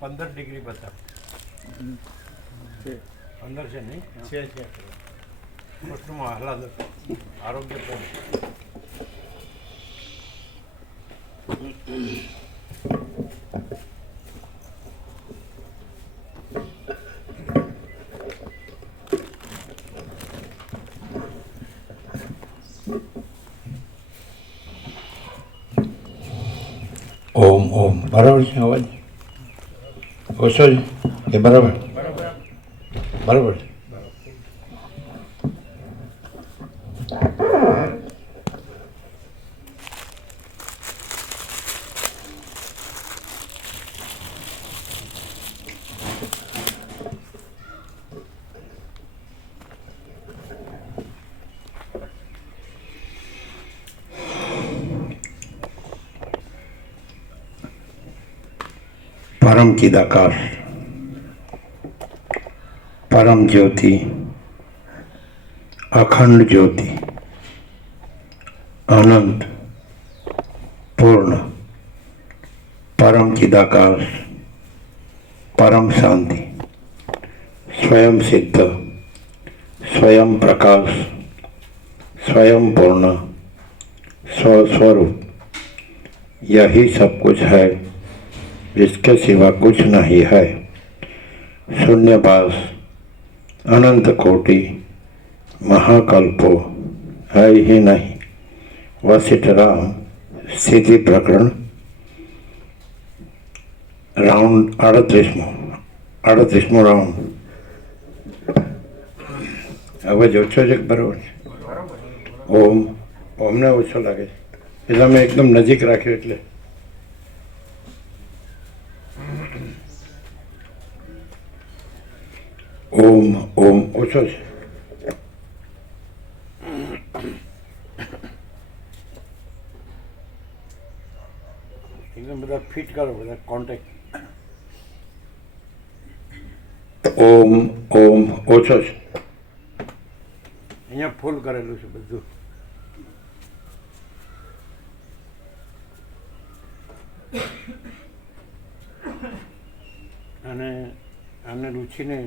15 degree બતાવ. 15 છે નહીં? છે. કુટુંબમાં આહલાદ આરોગ્યપૂર્ણ. ઓમ ઓમ બરાબર છે અવાજ ઓછો છે કે બરાબર બરાબર છે. परम चिदाकाश परम ज्योति अखंड ज्योति अनंत पूर्ण परम चिदाकाश परम शांति स्वयं सिद्ध स्वयं प्रकाश स्वयं पूर्ण स्वस्वरूप यही सब कुछ है, इसके सिवा कुछ नहीं है. शून्यपास अनंत कोटि महाकल्पो है ही नहीं. वशिष्ठ राम स्थिति प्रकरण राउंड 38मो राउंड. अवाज ओछो છે બરાબર છે? ઓમ ઓમને ઓછો લાગે છે એટલે અમે એકદમ નજીક રાખ્યો એટલે ઓમ ઓમ ઓછો છે. એકદમ બધા ફિટ કરો, બધા કોન્ટેક્ટ. ઓમ ઓમ ઓછો છે. અહીંયા ફૂલ કરેલું છે બધું. અને આને રુચિને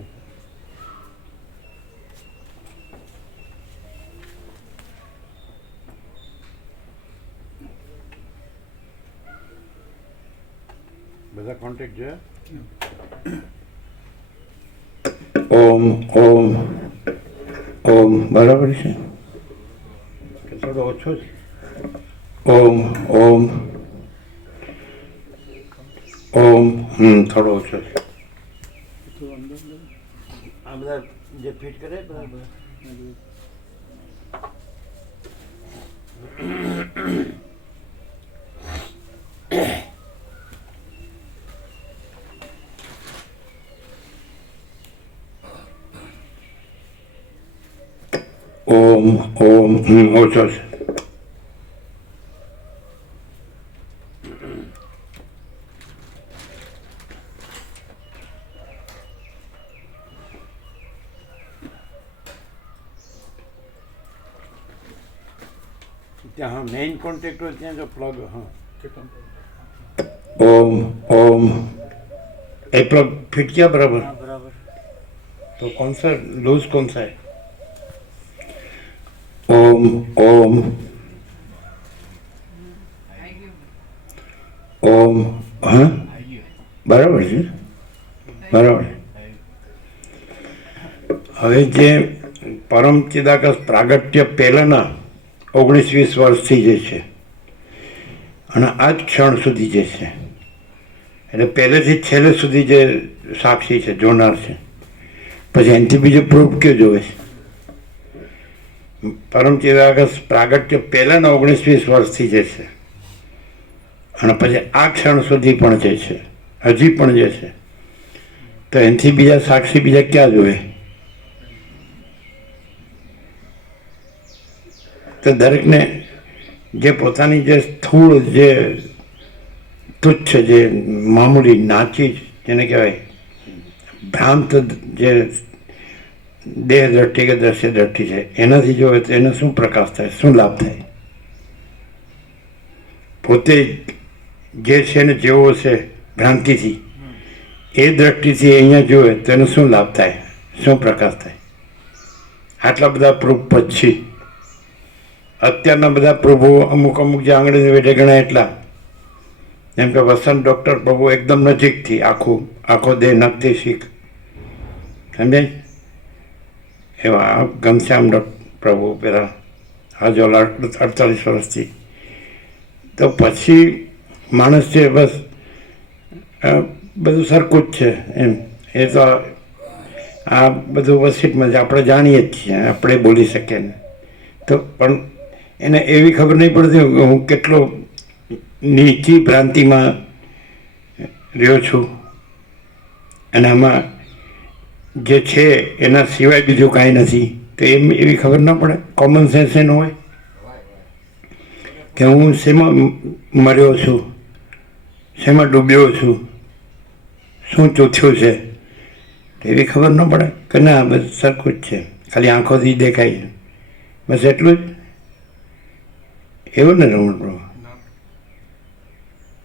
બધા કોન્ટેક્ટ જોયા. ઓમ ઓમ ઓમ બરાબર છે કે થોડો ઓછો છે? ઓમ ઓમ ઓમ થોડો ઓછો છે. આ બધા જે ફિટ કરે બરાબર. ઓમ ઓમ ઓછો છે. ત્યાં હા મેઇન કોન્ટેક્ટ હોય ત્યાં જો પ્લગ. હા ओम ओम एक प्लग फिट किया बराबर. બરાબર. तो कौन सा लूज कौन सा है? ओम ओम ओम हाँ बराबर છે બરાબર. હવે જે પરમ ચિદાકાશ પ્રાગટ્ય પહેલાંના 19-20 વર્ષથી જે છે અને આ જ ક્ષણ સુધી જે છે એટલે પહેલેથી છેલ્લે સુધી જે સાક્ષી છે જોનાર છે પછી એનાથી બીજો પ્રૂફ કયો જોવે છે? પરમ ચિદાકાશ પ્રાગટ્ય પહેલાંના 19-20 વર્ષથી જે છે અને પછી આ ક્ષણ સુધી પણ જે છે હજી પણ જે છે તો એનાથી બીજા સાક્ષી બીજા ક્યાં જોવે? તો દરેકને જે પોતાની જે સ્થૂળ જે તુચ્છ જે મામૂલી નાચી જેને કહેવાય ભ્રાંત જે દેહ દ્રષ્ટિ કે દ્રશ્ય દ્રષ્ટિ છે એનાથી જોવે તો એને શું પ્રકાશ થાય, શું લાભ થાય? પોતે જે છે ને જેવો છે ભ્રાંતિથી એ દ્રષ્ટિથી અહીંયા જોવે તો એનો શું લાભ થાય, શું પ્રકાશ થાય? આટલા બધા પ્રૂફ પછી અત્યારના બધા પ્રભુ અમુક જે આંગળી વેઠે ગણાય એટલા, જેમ કે વસંત ડૉક્ટર પ્રભુ એકદમ નજીકથી આખો દેહ નખથી શીખ, સમજાય? એવા ઘનશ્યામ પ્રભુ પેલા હાજોલ 48 વર્ષથી. તો પછી માણસ છે બસ બધું સરખું જ છે એમ. એ તો આ બધું વસીટમાં જ આપણે જાણીએ જ છીએ, આપણે બોલી શકીએ ને. તો પણ એને એવી ખબર નહીં પડતી કે હું કેટલો નીચી ભ્રાંતિમાં રહ્યો છું, અને આમાં જે છે એના સિવાય બીજું કાંઈ નથી. તો એવી ખબર ન પડે. કોમન સેન્સ એનો હોય કે હું શેમાં મર્યો છું, શેમાં ડૂબ્યો છું, શું ચૂથ્યું છે, એવી ખબર ન પડે કે ના બસ સરખું જ છે, ખાલી આંખોથી દેખાય, બસ એટલું જ. એવું ને રમણ પ્રભુ?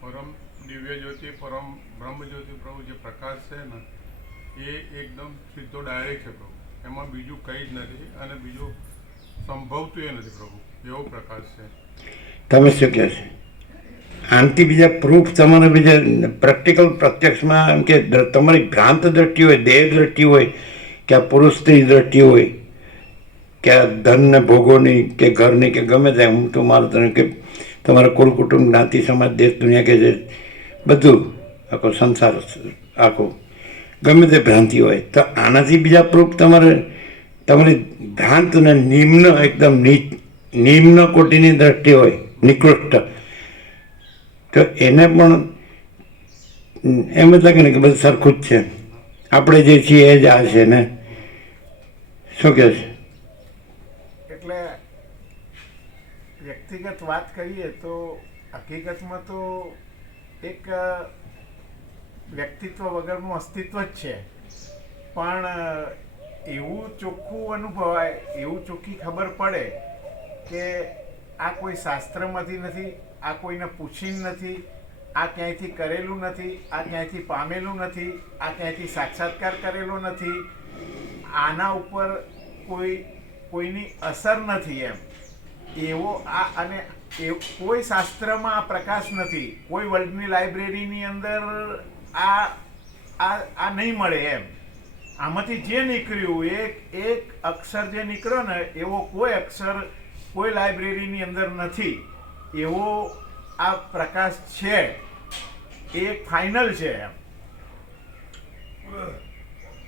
પરમ દિવ્ય જ્યોતિ, પરમ બ્રહ્મ જ્યોતિ પ્રભુ જે પ્રકાશ છે ને એ એકદમ સીધો ડાયરેક્ટ છે પ્રભુ, એમાં બીજું કંઈ જ નથી અને બીજું સંભવતું એ નથી પ્રભુ, એવો પ્રકાશ છે. તમે શું કહો છો? આનાથી બીજા પ્રૂફ તમારે બીજા પ્રેક્ટિકલ પ્રત્યક્ષમાં એમ કે તમારી ભ્રાંત દ્રષ્ટિ હોય, દેહ દ્રષ્ટિ હોય, કે આ પુરુષની દ્રષ્ટિ હોય, કે આ ધનને ભોગોની, કે ઘરની, કે ગમે તે, હું તો મારું તને કે તમારા કુલ કુટુંબ, જ્ઞાતિ, સમાજ, દેશ, દુનિયા, કે જે બધું આખો સંસાર આખું ગમે તે ભ્રાંતિ હોય, તો આનાથી બીજા પ્રૂફ તમારી ભ્રાંતને એકદમ નિમ્ન કોટીની દ્રષ્ટિ હોય, નિકૃષ્ટ, તો એને પણ એમ જ લાગે ને કે બધું સરખું જ છે, આપણે જે છીએ એ જ આ છે ને. શું કહે છે? એટલે વ્યક્તિગત વાત કરીએ તો હકીકતમાં તો એક વ્યક્તિત્વ વગરનું અસ્તિત્વ જ છે, પણ એવું ચોખ્ખું અનુભવાય, એવું ચોખ્ખી ખબર પડે કે આ કોઈ શાસ્ત્રમાંથી નથી, આ કોઈને પૂછીને નથી, આ ક્યાંયથી કરેલું નથી, આ ક્યાંયથી પામેલું નથી, આ ક્યાંયથી સાક્ષાત્કાર કરેલો નથી, આના ઉપર કોઈની અસર નથી એમ. એવો આ અને કોઈ શાસ્ત્રમાં આ પ્રકાશ નથી, કોઈ વર્લ્ડની લાઇબ્રેરીની અંદર આ નહીં મળે એમ. આમાંથી જે નીકળ્યું એક અક્ષર જે નીકળ્યો ને એવો કોઈ અક્ષર કોઈ લાઇબ્રેરીની અંદર નથી. એવો આ પ્રકાશ છે, એ ફાઇનલ છે એમ.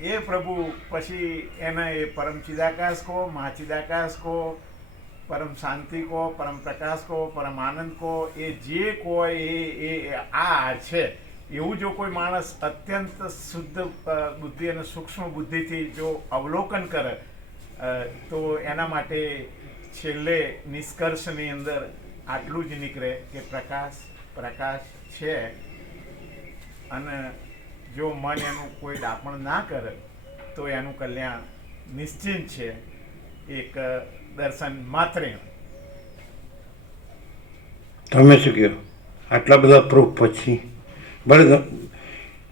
એ પ્રભુ પછી એને એ પરમ ચિદાકાશ કહો, મહાચિદાકાશ કહો, પરમ શાંતિ કહો, પરમ પ્રકાશ કહો, પરમ આનંદ કહો, એ જે કહો એ આ છે. એવું જો કોઈ માણસ અત્યંત શુદ્ધ બુદ્ધિ અને સૂક્ષ્મ બુદ્ધિથી જો અવલોકન કરે તો એના માટે છેલ્લે નિષ્કર્ષની અંદર આટલું જ નીકળે કે પ્રકાશ છે, અને જો મન એનું કોઈ ડાપણ ના કરે તો એનું કલ્યાણ નિશ્ચિત છે, એક દર્શન માત્ર. તમે શું કહો? આટલા બધા પ્રૂફ પછી ભલે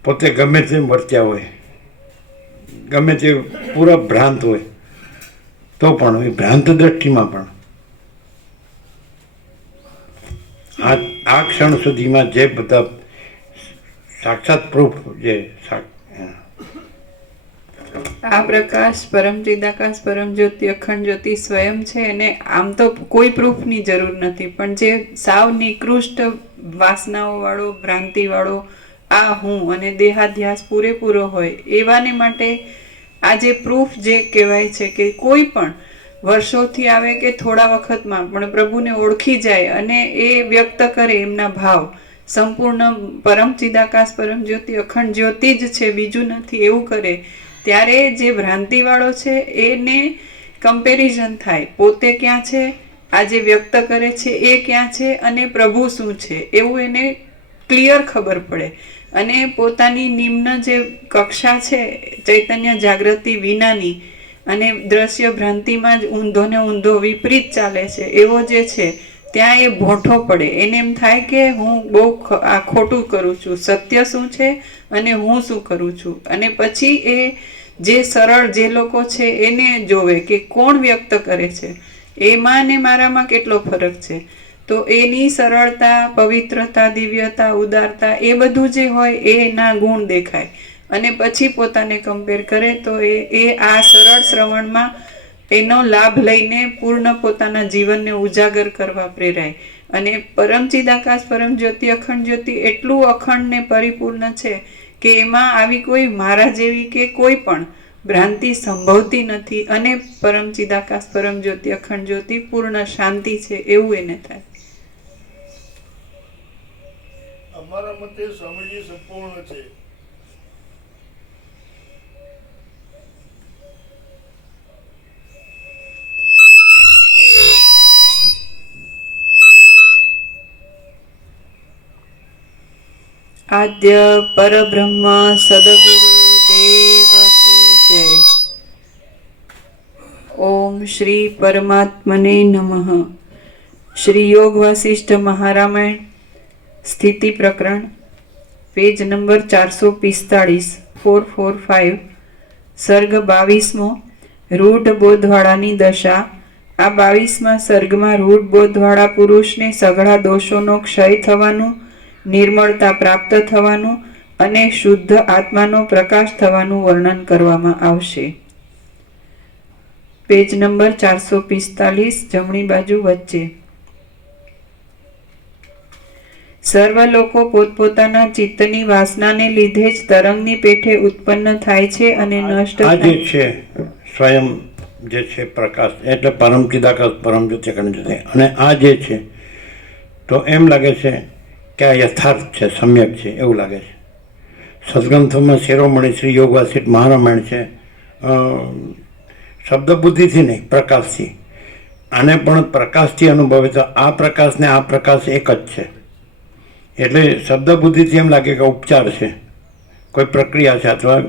પોતે ગમે તે વર્ત્યા હોય, ગમે તે પૂરા ભ્રાંત હોય, તો પણ એ ભ્રાંત દ્રષ્ટિમાં પણ આ ક્ષણ સુધીમાં જે બધા સાક્ષાત પ્રૂફ જે આ પ્રકાશ પરમ ચિદાકાશ પરમ જ્યોતિ અખંડ જ્યોતિ સ્વયં છે, એને આમ તો કોઈ પ્રૂફની જરૂર નથી, પણ જે સાવ નિકૃષ્ટ વાસનાઓ વાળો, ભ્રાંતિ વાળો આ હું અને દેહાધ્યાસ પૂરેપૂરો હોય એવાને માટે આ જે પ્રૂફ જે કહેવાય છે કે કોઈ પણ વર્ષોથી આવે કે થોડા વખતમાં પણ પ્રભુને ઓળખી જાય અને એ વ્યક્ત કરે એમના ભાવ, સંપૂર્ણ પરમ ચિદાકાશ પરમ જ્યોતિ અખંડ જ્યોતિ જ છે, બીજું નથી, એવું કરે ત્યારે જે ભ્રાંતિવાળો છે એને કમ્પેરિઝન થાય, પોતે ક્યાં છે, આ જે વ્યક્ત કરે છે એ ક્યાં છે અને પ્રભુ શું છે, એવું એને ક્લિયર ખબર પડે. અને પોતાની નિમ્ન જે કક્ષા છે ચૈતન્ય જાગૃતિ વિનાની અને દ્રશ્ય ભ્રાંતિમાં જ ઊંધો ને ઊંધો વિપરીત ચાલે છે એવો જે છે ત્યાં એ ભોંઠો પડે. એને એમ થાય કે હું બહુ આ ખોટું કરું છું, સત્ય શું છે અને હું શું કરું છું. અને પછી એ જે સરળ જે લોકો છે એને જોવે કે કોણ વ્યક્ત કરે છે, એમાં ને મારામાં કેટલો ફરક છે. તો એની સરળતા, પવિત્રતા, દિવ્યતા, ઉદારતા એ બધું જે હોય એ એના ગુણ દેખાય. અને પછી પોતાને કમ્પેર કરે તો એ આ સરળ શ્રવણમાં એનો લાભ લઈને પૂર્ણ પોતાના જીવનને ઉજાગર કરવા પ્રેરાય. અને પરમ ચિદાકાશ પરમ જ્યોતિ અખંડ જ્યોતિ એટલું અખંડ ને પરિપૂર્ણ છે કે એમાં આવી કોઈ મારા જેવી કે કોઈ પણ ભ્રાંતિ સંભવતી નથી. અને પરમ ચિદાકાશ પરમ જ્યોતિ અખંડ જ્યોતિ પૂર્ણ શાંતિ છે એવું એને થાય. અમારા મતે સ્વામીજી સંપૂર્ણ છે. આદ્ય પરબ્રહ્મ સદગુરુ દેવ કી જય. ઓમ શ્રી પરમાત્મને નમઃ. શ્રી યોગ વાસિષ્ઠ મહારામાયણ સ્થિતિ પ્રકરણ, પેજ નંબર 445, 445, સર્ગ 22મો, રૂઢ બોધવાળાની દશા. આ 22મા સર્ગમાં રૂઢ બોધવાળા પુરુષને સઘળા દોષોનો ક્ષય થવાનું, નિર્મળતા પ્રાપ્ત થવાનું અને શુદ્ધ આત્માનો પ્રકાશ થવાનું વર્ણન કરવામાં આવશે. પેજ નંબર 445, જમણી બાજુ વચ્ચે. સર્વ લોકો પોતપોતાના ચિત્તની વાસનાને લીધે જ તરંગની પેઠે ઉત્પન્ન થાય છે અને નષ્ટ આ જે થાય છે સ્વયં જે છે પ્રકાશ એટલે પરમ ચિદાકાશ પરમ જ્યોતિ અખંડ જ્યોતિ. અને આ જે છે તો એમ લાગે છે કે આ યથાર્થ છે, સમ્યક છે એવું લાગે છે. સદગ્રંથોમાં શિરોમણી શ્રી યોગ વાસિષ્ઠ મહારામાયણ છે. શબ્દ બુદ્ધિથી નહીં, પ્રકાશથી. આને પણ પ્રકાશથી અનુભવે તો આ પ્રકાશ ને આ પ્રકાશ એક જ છે. એટલે શબ્દ બુદ્ધિથી એમ લાગે કે ઉપચાર છે, કોઈ પ્રક્રિયા છે, અથવા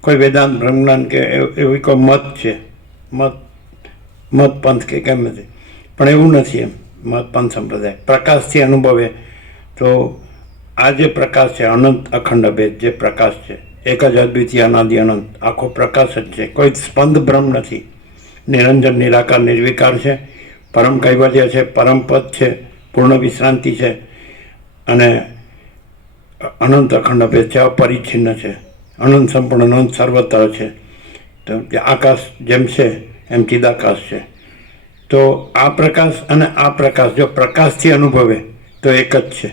કોઈ વેદાંત બ્રહ્મજ્ઞાન કે એવી કોઈ મત છે, મત પંથ કે કેમ નથી. પણ એવું નથી. એમ મત પંથ સંપ્રદાય પ્રકાશથી અનુભવે તો આ જે પ્રકાશ છે અનંત અખંડ અભેદ જે પ્રકાશ છે, એક જ અદ્વિતીય અનાદિ અનંત આખો પ્રકાશ જ છે. કોઈ સ્પંદ બ્રહ્મ નથી. નિરંજન નિરાકાર નિર્વિકાર છે, પરમ કૈવલ્ય છે, પરમ પદ છે, પૂર્ણ વિશ્રાંતિ છે અને અનંત અખંડ અભેદ છે, અપરિચ્છિન્ન છે, અનંત સંપૂર્ણ અનંત સર્વત્ર છે. તો આકાશ જેમ છે એમ ચિદાકાશ છે. તો આ પ્રકાશ અને આ પ્રકાશ જો પ્રકાશથી અનુભવે તો એક જ છે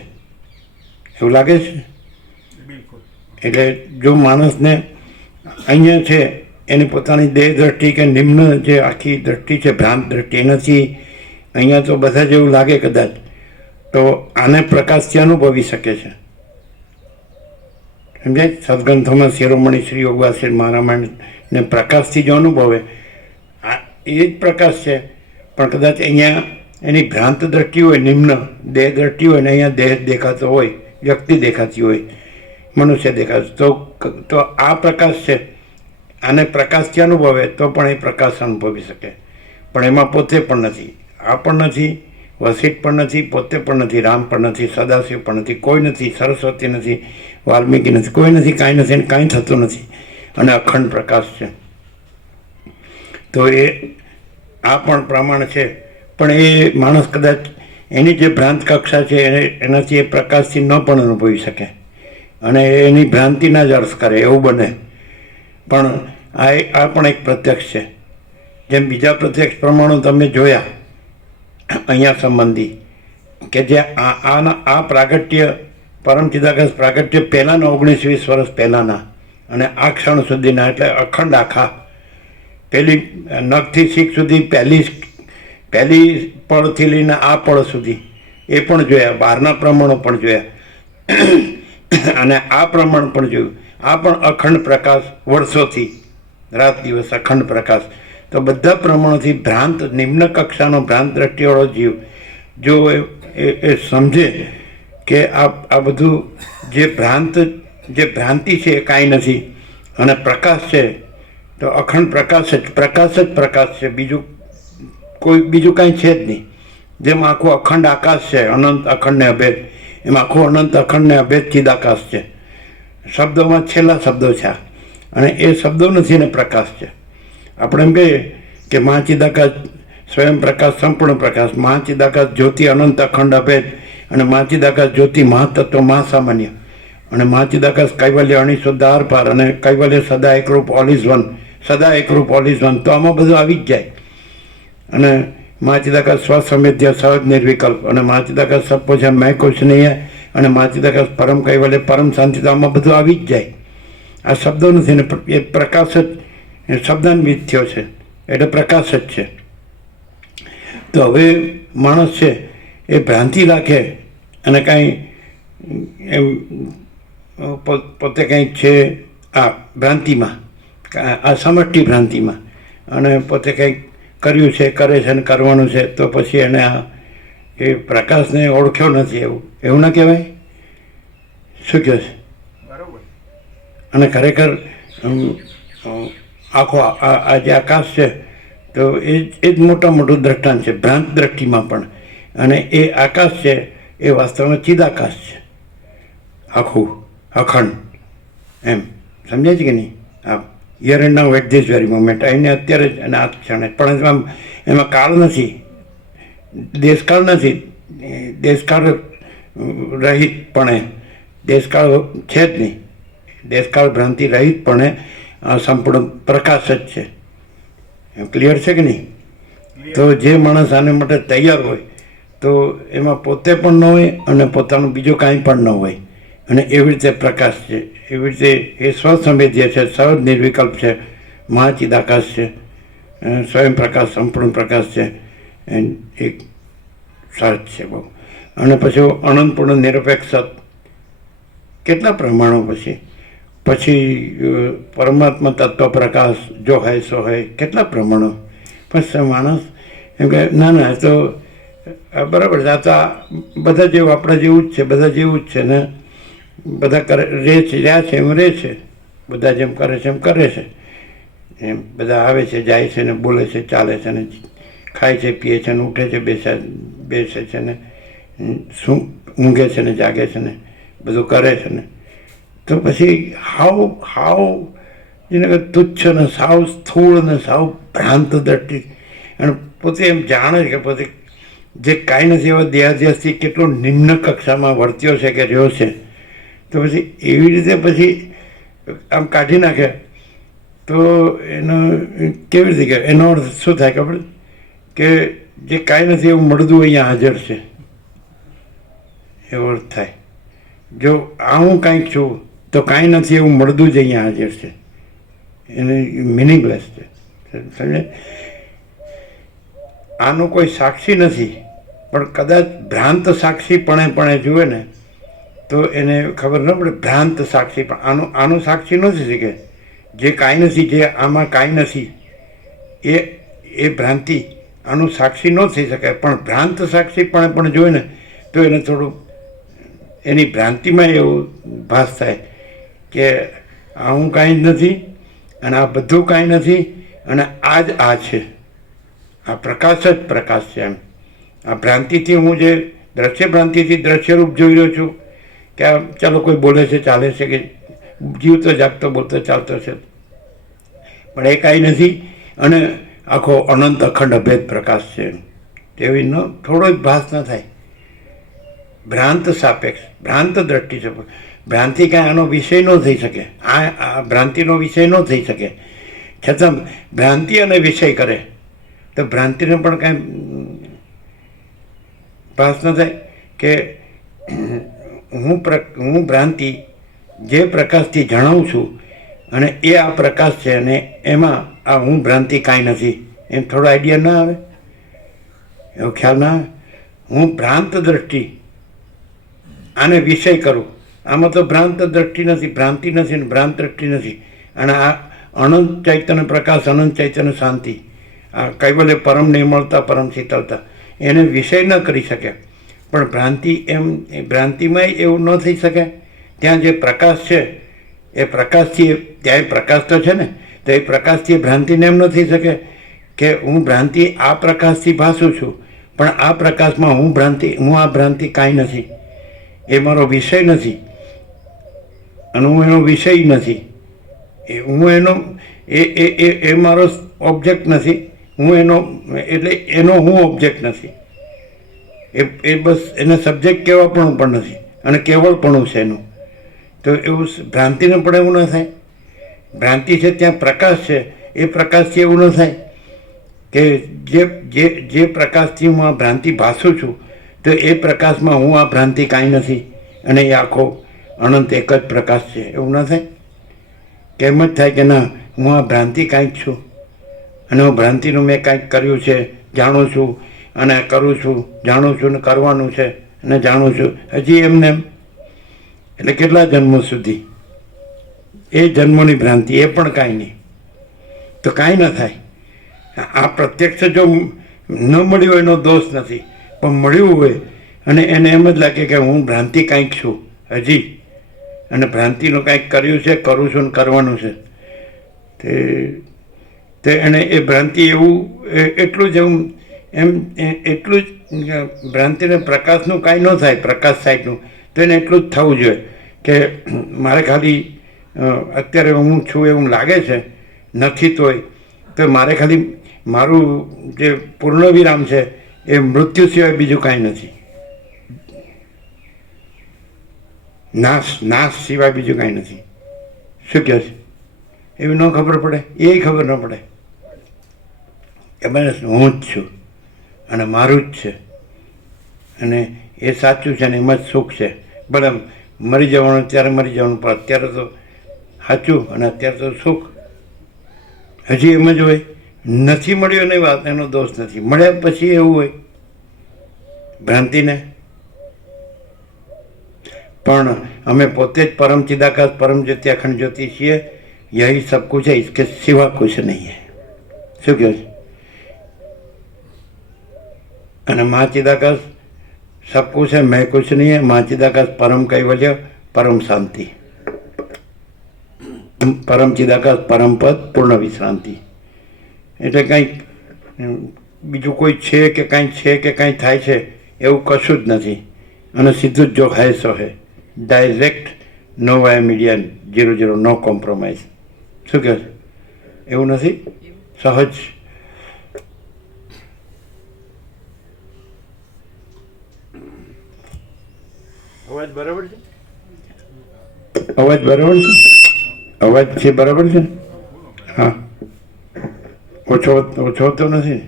એવું લાગે છે. બિલકુલ. એટલે જો માણસને અહીંયા છે એની પોતાની દેહ દ્રષ્ટિ કે નિમ્ન જે આખી દ્રષ્ટિ છે, ભ્રાંત દ્રષ્ટિ, એનાથી અહીંયા તો બધા જેવું લાગે કદાચ, તો આને પ્રકાશથી અનુભવી શકે છે. સમજાય? સદગ્રંથોમાં શિરોમણી શ્રી યોગ વાસિષ્ઠ મહારામાયણને પ્રકાશથી જો અનુભવે, આ એ જ પ્રકાશ છે. પણ કદાચ અહીંયા એની ભ્રાંત દ્રષ્ટિ હોય, નિમ્ન દેહ દ્રષ્ટિ હોય ને અહીંયા દેહ દેખાતો હોય, વ્યક્તિ દેખાતી હોય, મનુષ્ય દેખાતું, તો આ પ્રકાશ છે. આને પ્રકાશથી અનુભવે તો પણ એ પ્રકાશ અનુભવી શકે. પણ એમાં પોતે પણ નથી, આ પણ નથી, વસિષ્ઠ પણ નથી, પોતે પણ નથી, રામ પણ નથી, સદાશિવ પણ નથી, કોઈ નથી, સરસ્વતી નથી, વાલ્મીકી નથી, કોઈ નથી, કાંઈ નથી, કાંઈ થતું નથી. અને અખંડ પ્રકાશ છે. તો એ આ પણ પ્રમાણ છે. પણ એ માણસ કદાચ એની જે ભ્રાંત કક્ષા છે એનાથી એ પ્રકાશથી ન પણ અનુભવી શકે અને એની ભ્રાંતિના જ અર્થ કરે એવું બને. પણ આ પણ એક પ્રત્યક્ષ છે. જેમ બીજા પ્રત્યક્ષ પ્રમાણો તમે જોયા અહીંયા સંબંધી કે જે આ પ્રાગટ્ય પરમ ચિદાકાશ પ્રાગટ્ય પહેલાંના 19-20 વર્ષ પહેલાંના અને આ ક્ષણ સુધીના, એટલે અખંડ આખા પહેલી નખથી શીખ સુધી પહેલી પળથી લઈને આ પળ સુધી એ પણ જોયા, બહારના પ્રમાણો પણ જોયા અને આ પ્રમાણ પણ જોયું. આ પણ અખંડ પ્રકાશ વર્ષોથી, રાત દિવસ અખંડ પ્રકાશ. તો બધા પ્રમાણોથી ભ્રાંત નિમ્ન કક્ષાનો ભ્રાંત દ્રષ્ટિવાળો જીવ જો એ સમજે કે આ બધું જે ભ્રાંતિ છે એ કાંઈ નથી અને પ્રકાશ છે, તો અખંડ પ્રકાશ જ પ્રકાશ છે. બીજું કાંઈ છે જ નહીં. જેમ આખું અખંડ આકાશ છે, અનંત અખંડ ને અભેદ, એમ આખું અનંત અખંડ ને અભેદ ચિદાકાશ છે. શબ્દોમાં છેલ્લા શબ્દો છે આ. અને એ શબ્દો નથી ને પ્રકાશ છે. આપણે એમ કહીએ કે મા ચિદાકાશ સ્વયં પ્રકાશ સંપૂર્ણ પ્રકાશ, મા ચિદાકાશ જ્યોતિ અનંત અખંડ અભેદ, અને મા ચિદાકાશ જ્યોતિ મહાતત્વ મહાસામાન્ય, અને મા ચિદાકાશ કૈવલ્ય અણિશુદ્ધ આર પાર, અને કૈવલ્ય સદા એકરૂપ ઓલ ઇઝ વન, સદા એકરૂપ ઓલ ઇઝ વન. તો આમાં બધું આવી જ જાય. અને મા ચિદાકાશ સ્વસંવેદ્ય સહજ નિર્વિકલ્પ, અને મા ચિદાકાશ સબ પૂછે મેં કુછ નહીં હે, અને મા ચિદાકાશ પરમ કૈવલ્ય પરમ શાંતિ. તો આમાં બધું આવી જ જાય. આ શબ્દો નથી ને એ પ્રકાશ જ શબ્દાન્વિત થયો છે, એટલે પ્રકાશ જ છે. તો હવે માણસ છે એ ભ્રાંતિ રાખે અને કાંઈ એમ પોતે કંઈક છે આ ભ્રાંતિમાં, આ સમષ્ટિ ભ્રાંતિમાં, અને પોતે કંઈક કર્યું છે, કરે છે અને કરવાનું છે, તો પછી એને આ એ પ્રકાશને ઓળખ્યો નથી, એવું ના કહેવાય? શું કહે છે? બરોબર. અને ખરેખર આખો આ જે આકાશ છે તો એ જ મોટા મોટું દ્રષ્ટાંત છે ભ્રાંત દ્રષ્ટિમાં પણ. અને એ આકાશ છે એ વાસ્તવમાં ચિદાકાશ છે, આખું અખંડ. એમ સમજાય છે કે નહીં? આ here and now at this very moment, એને અત્યારે જ અને આ ક્ષણે. પણ એમાં કાળ નથી, દેશકાળ નથી, દેશકાળ રહિતપણે, દેશકાળ છે જ નહીં, દેશકાળ ભ્રાંતિ રહિતપણે સંપૂર્ણ પ્રકાશ જ છે. ક્લિયર છે કે નહીં? તો જે માણસ આને માટે તૈયાર હોય તો એમાં પોતે પણ ન હોય અને પોતાનું બીજું કાંઈ પણ ન હોય, અને એવી રીતે પ્રકાશ છે, એવી રીતે એ સ્વસંવેદ્ય છે, સહજ નિર્વિકલ્પ છે, મહાચિદાકાશ છે, સ્વયં પ્રકાશ સંપૂર્ણ પ્રકાશ છે, એક સહજ છે બહુ. અને પછી અનંતપૂર્ણ નિરપેક્ષ કેટલા પ્રમાણો પછી પરમાત્મા તત્વ પ્રકાશ જો હૈ સો હૈ, કેટલા પ્રમાણો. પછી માણસ એમ કે ના તો બરાબર છે, આ તો બધા જેવું આપણા જેવું જ છે, બધા જેવું જ છે ને, બધા રહ્યા છે એમ રહે છે, બધા જેમ કરે છે એમ કરે છે, એમ બધા આવે છે જાય છે ને બોલે છે ચાલે છે ને ખાય છે પીએ છે ને ઉઠે છે બેસે છે ને શું ઊંઘે છે ને જાગે છે ને બધું કરે છે ને. તો પછી હાવ જેને કે તુચ્છ ને સાવ સ્થૂળ ને સાવ ભ્રાંત દ્રષ્ટિ, અને પોતે એમ જાણે છે કે પોતે જે કાંઈ નથી એવા દેહાધ્યાસથી કેટલો નિમ્ન કક્ષામાં વર્ત્યો છે કે રહ્યો છે. તો પછી એવી રીતે પછી આમ કાઢી નાખે તો એનો કેવી રીતે કે એનો અર્થ શું થાય ખબર? કે જે કાંઈ નથી એવું મળદું અહીંયા હાજર છે એવો અર્થ થાય. જો આ હું કાંઈક છું તો કાંઈ નથી એવું મળદું જ અહીંયા હાજર છે, એને મિનિંગલેસ છે. સમજે? આનો કોઈ સાક્ષી નથી, પણ કદાચ ભ્રાંત સાક્ષીપણે જુએ ને તો એને ખબર ન પડે. ભ્રાંત સાક્ષી પણ આનો સાક્ષી નથી શકે. જે કાંઈ નથી, જે આમાં કાંઈ નથી, એ ભ્રાંતિ આનું સાક્ષી ન થઈ શકે. પણ ભ્રાંત સાક્ષીપણે પણ જોવે ને તો એને થોડું એની ભ્રાંતિમાં એવું ભાસ થાય કે આ હું કાંઈ જ નથી અને આ બધું કાંઈ નથી અને આ જ આ છે, આ પ્રકાશ જ પ્રકાશ છે. એમ આ ભ્રાંતિથી હું જે દ્રશ્ય ભ્રાંતિથી દ્રશ્યરૂપ જોઈ રહ્યો છું કે આ ચાલો કોઈ બોલે છે ચાલે છે કે જીવતો જાગતો બોલતો ચાલતો છે, પણ એ કાંઈ નથી અને આખો અનંત અખંડ અભેદ પ્રકાશ છે. તેવી થોડો જ ભાસ ન થાય. ભ્રાંત સાપેક્ષ, ભ્રાંત દ્રષ્ટિ છે. ભ્રાંતિ કાંઈ આનો વિષય ન થઈ શકે, આ ભ્રાંતિનો વિષય ન થઈ શકે. છતાં ભ્રાંતિ અને વિષય કરે તો ભ્રાંતિને પણ કાંઈ ભાસ ન થાય કે હું ભ્રાંતિ જે પ્રકાશથી જણાવું છું અને એ આ પ્રકાશ છે અને એમાં આ હું ભ્રાંતિ કાંઈ નથી, એમ થોડો આઈડિયા ના આવે, એવો ખ્યાલ ના આવે. હું ભ્રાંત દ્રષ્ટિ આને વિષય કરું, આમાં તો ભ્રાંત દ્રષ્ટિ નથી, ભ્રાંતિ નથી ને ભ્રાંત દ્રષ્ટિ નથી. અને આ અનંત ચૈતન્ય પ્રકાશ, અનંત ચૈતન્ય શાંતિ, આ કૈવલ્ય પરમ નિર્મળતા, પરમ શીતળતા, એને વિષય ન કરી શકે. પણ ભ્રાંતિ ભ્રાંતિમાંય એવું ન થઈ શકે. ત્યાં જે પ્રકાશ છે એ પ્રકાશથી, ત્યાં પ્રકાશ તો છે ને, તો એ પ્રકાશથી ભ્રાંતિને એમ ન થઈ શકે કે હું ભ્રાંતિ આ પ્રકાશથી ભાસું છું, પણ આ પ્રકાશમાં હું આ ભ્રાંતિ કાંઈ નથી. એ મારો વિષય નથી અને હું એનો વિષય નથી. એ મારો ઓબ્જેક્ટ નથી. એનો હું ઓબ્જેક્ટ નથી. એ બસ એને સબ્જેક્ટ કહેવાપણું પણ નથી અને કેવળપણું છે એનું. તો એવું ભ્રાંતિને પણ એવું ન થાય. ભ્રાંતિ છે ત્યાં પ્રકાશ છે, એ પ્રકાશથી એવું ન થાય કે જે પ્રકાશથી હું આ ભ્રાંતિ ભાસું છું તો એ પ્રકાશમાં હું આ ભ્રાંતિ કાંઈ નથી અને એ આખો અનંત એક જ પ્રકાશ છે, એવું ન થાય. કેમ જ થાય કે ના, હું આ ભ્રાંતિ કાંઈક છું અને હું ભ્રાંતિનું મેં કાંઈક કર્યું છે, જાણું છું અને કરું છું, જાણું છું ને કરવાનું છે અને જાણું છું, હજી એમને એમ. એટલે કેટલા જન્મો સુધી એ જન્મોની ભ્રાંતિ, એ પણ કાંઈ નહીં. તો કાંઈ ન થાય. આ પ્રત્યક્ષ જો ન મળ્યું હોય એનો દોષ નથી, પણ મળ્યું હોય અને એને એમ જ લાગે કે હું ભ્રાંતિ કાંઈક છું હજી, અને ભ્રાંતિનું કાંઈક કર્યું છે, કરું છું ને કરવાનું છે, તે એને એ ભ્રાંતિ એવું એટલું જ એટલું જ ભ્રાંતિને પ્રકાશનું કાંઈ ન થાય, પ્રકાશ સાઈડનું, તો એને એટલું જ થવું જોઈએ કે મારે ખાલી અત્યારે હું છું એવું લાગે છે, નથી તોય તો મારે ખાલી મારું જે પૂર્ણ વિરામ છે એ મૃત્યુ સિવાય બીજું કાંઈ નથી. નાશ સિવાય બીજું કાંઈ નથી. શું કહે છે? એવી ન ખબર પડે, એ ખબર ન પડે કે બસ હું જ છું અને મારું જ છે અને એ સાચું છે અને એમાં જ સુખ છે. ભલે મરી જવાનું ત્યારે મરી જવાનું, પણ અત્યારે તો સાચું અને અત્યારે તો સુખ. હજી એમ જ હોય. નથી મળ્યો એની વાત, એનો દોષ નથી. મળ્યા પછી એવું હોય ભ્રાંતિને. પણ અમે પોતે જ પરમ ચિદાકાશ પરમ જ્યોતિ અખંડ જ્યોતિ છીએ. यही सब कुछ है, इसके सिवा कुछ नहीं है. શું કહે છે? અને મા ચિદાકાશ सब कुछ है, मैं कुछ नहीं है. मા ચિદાકાશ પરમ કૈવલ્ય, પરમ શાંતિ. પરમ ચિદાકાશ પરમ પદ, પૂર્ણ વિશ્રાંતિ. એટલે કંઈક બીજું કોઈ છે કે કાંઈ છે કે કાંઈ થાય છે એવું કશું જ નથી. અને સીધું જ જો હે સો હે, ડાયરેક્ટ, નો વાય મીડિયન, 0 નો કોમ્પ્રોમાઇઝ. શું કહે છે? એવું નથી, સહજ. અવાજ બરાબર છે? અવાજ બરાબર છે? અવાજ છે બરાબર છે? હા, ઓછો તો નથી.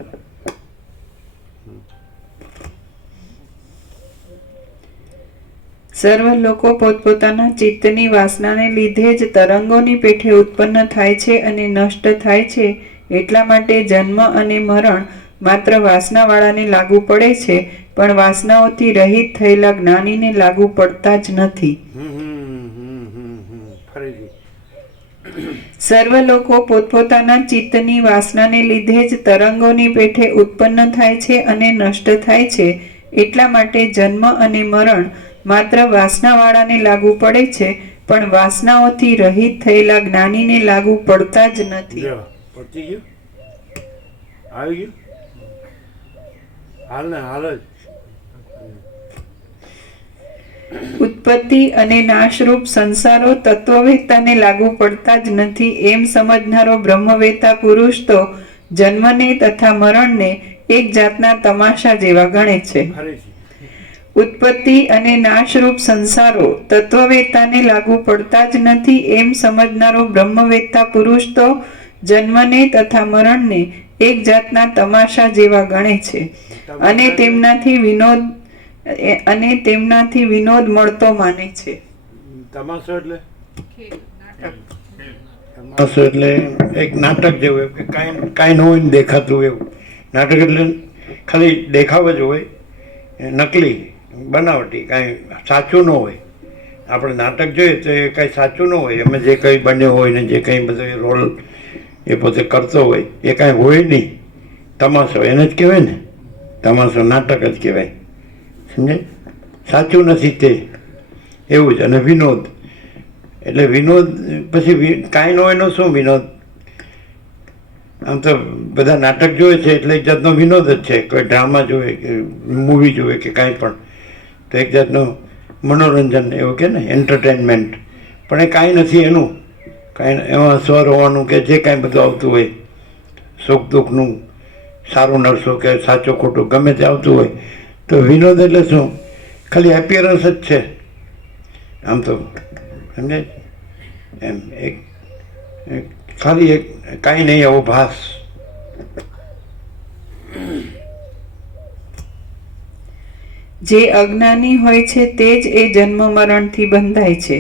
સર્વ લોકો પોતપોતાના ચિત્તની વાસનાને લીધે જ તરંગોની પેઠે ઉત્પન્ન થાય છે અને નષ્ટ થાય છે. એટલા માટે જન્મ અને મરણ માત્ર વાસનાવાળાને લાગુ પડે છે, પણ વાસનાઓથી રહિત થયેલા જ્ઞાનીને લાગુ પડતા જ નથી. સર્વ લોકો પોતપોતાના ચિત્તની વાસનાને લીધે જ તરંગોની પેઠે ઉત્પન્ન થાય છે અને નષ્ટ થાય છે. એટલા માટે જન્મ અને મરણ માત્ર વાસનાવાળાને લાગુ પડે છે, પણ વાસનાઓથી રહિત થયેલા જ્ઞાનીને લાગુ પડતા જ નથી. પતી ગયું? આવી ગયું? હાલ ને હાલ જ. ઉત્પત્તિ અને નાશરૂપ સંસારો તત્વવેતાને લાગુ પડતા જ નથી એમ સમજનારો બ્રહ્મવેતા પુરુષ તો જન્મને તથા મરણને એક જાતના તમાશા જેવા ગણે છે. ઉત્પત્તિ અને નાશરૂપ સંસારો તત્વવેતાને લાગુ પડતા જ નથી એમ સમજનારો બ્રહ્મવેતા પુરુષ તો જન્મને તથા મરણને એક જાતના તમાશા જેવા ગણે છે અને તેમનાથી વિનોદ મળતો માને છે. તમાશો એટલે? તમાશો એટલે એક નાટક જેવું, કે કાંઈ ન હોય ને દેખાતું એવું. નાટક એટલે ખાલી દેખાવ જ હોય, નકલી, બનાવટી, કાંઈ સાચું ન હોય. આપણે નાટક જોઈએ તો એ કાંઈ સાચું ન હોય. એમાં જે કંઈ બન્યો હોય ને જે કંઈ બધો રોલ એ પોતે કરતો હોય એ કાંઈ હોય નહીં. તમાશો એને જ કહેવાય ને, તમાશો નાટક જ કહેવાય. સમજાય? સાચું નથી તે, એવું જ. અને વિનોદ એટલે વિનોદ પછી કાંઈ ન હોય એનો શું વિનોદ? આમ તો બધા નાટક જોવે છે એટલે એક જાતનો વિનોદ જ છે, કોઈ ડ્રામા જોવે કે મૂવી જોવે કે કાંઈ પણ, તો એક જાતનું મનોરંજન એવું કે ને, એન્ટરટેનમેન્ટ. પણ એ કાંઈ નથી એનું, કાંઈ એમાં સ્વર હોવાનું કે જે કાંઈ બધું આવતું હોય, સુખ દુઃખનું, સારું નરસો કે સાચું ખોટું ગમે તે આવતું હોય, તો વિનોદ એટલે શું, ખાલી એપિયરન્સ જ છે આમ તો, સમજે એમ. એક ખાલી એક કાંઈ નહીં એવો ભાસ. જે અજ્ઞાની હોય છે તે જ એ જન્મ મરણથી બંધાય છે.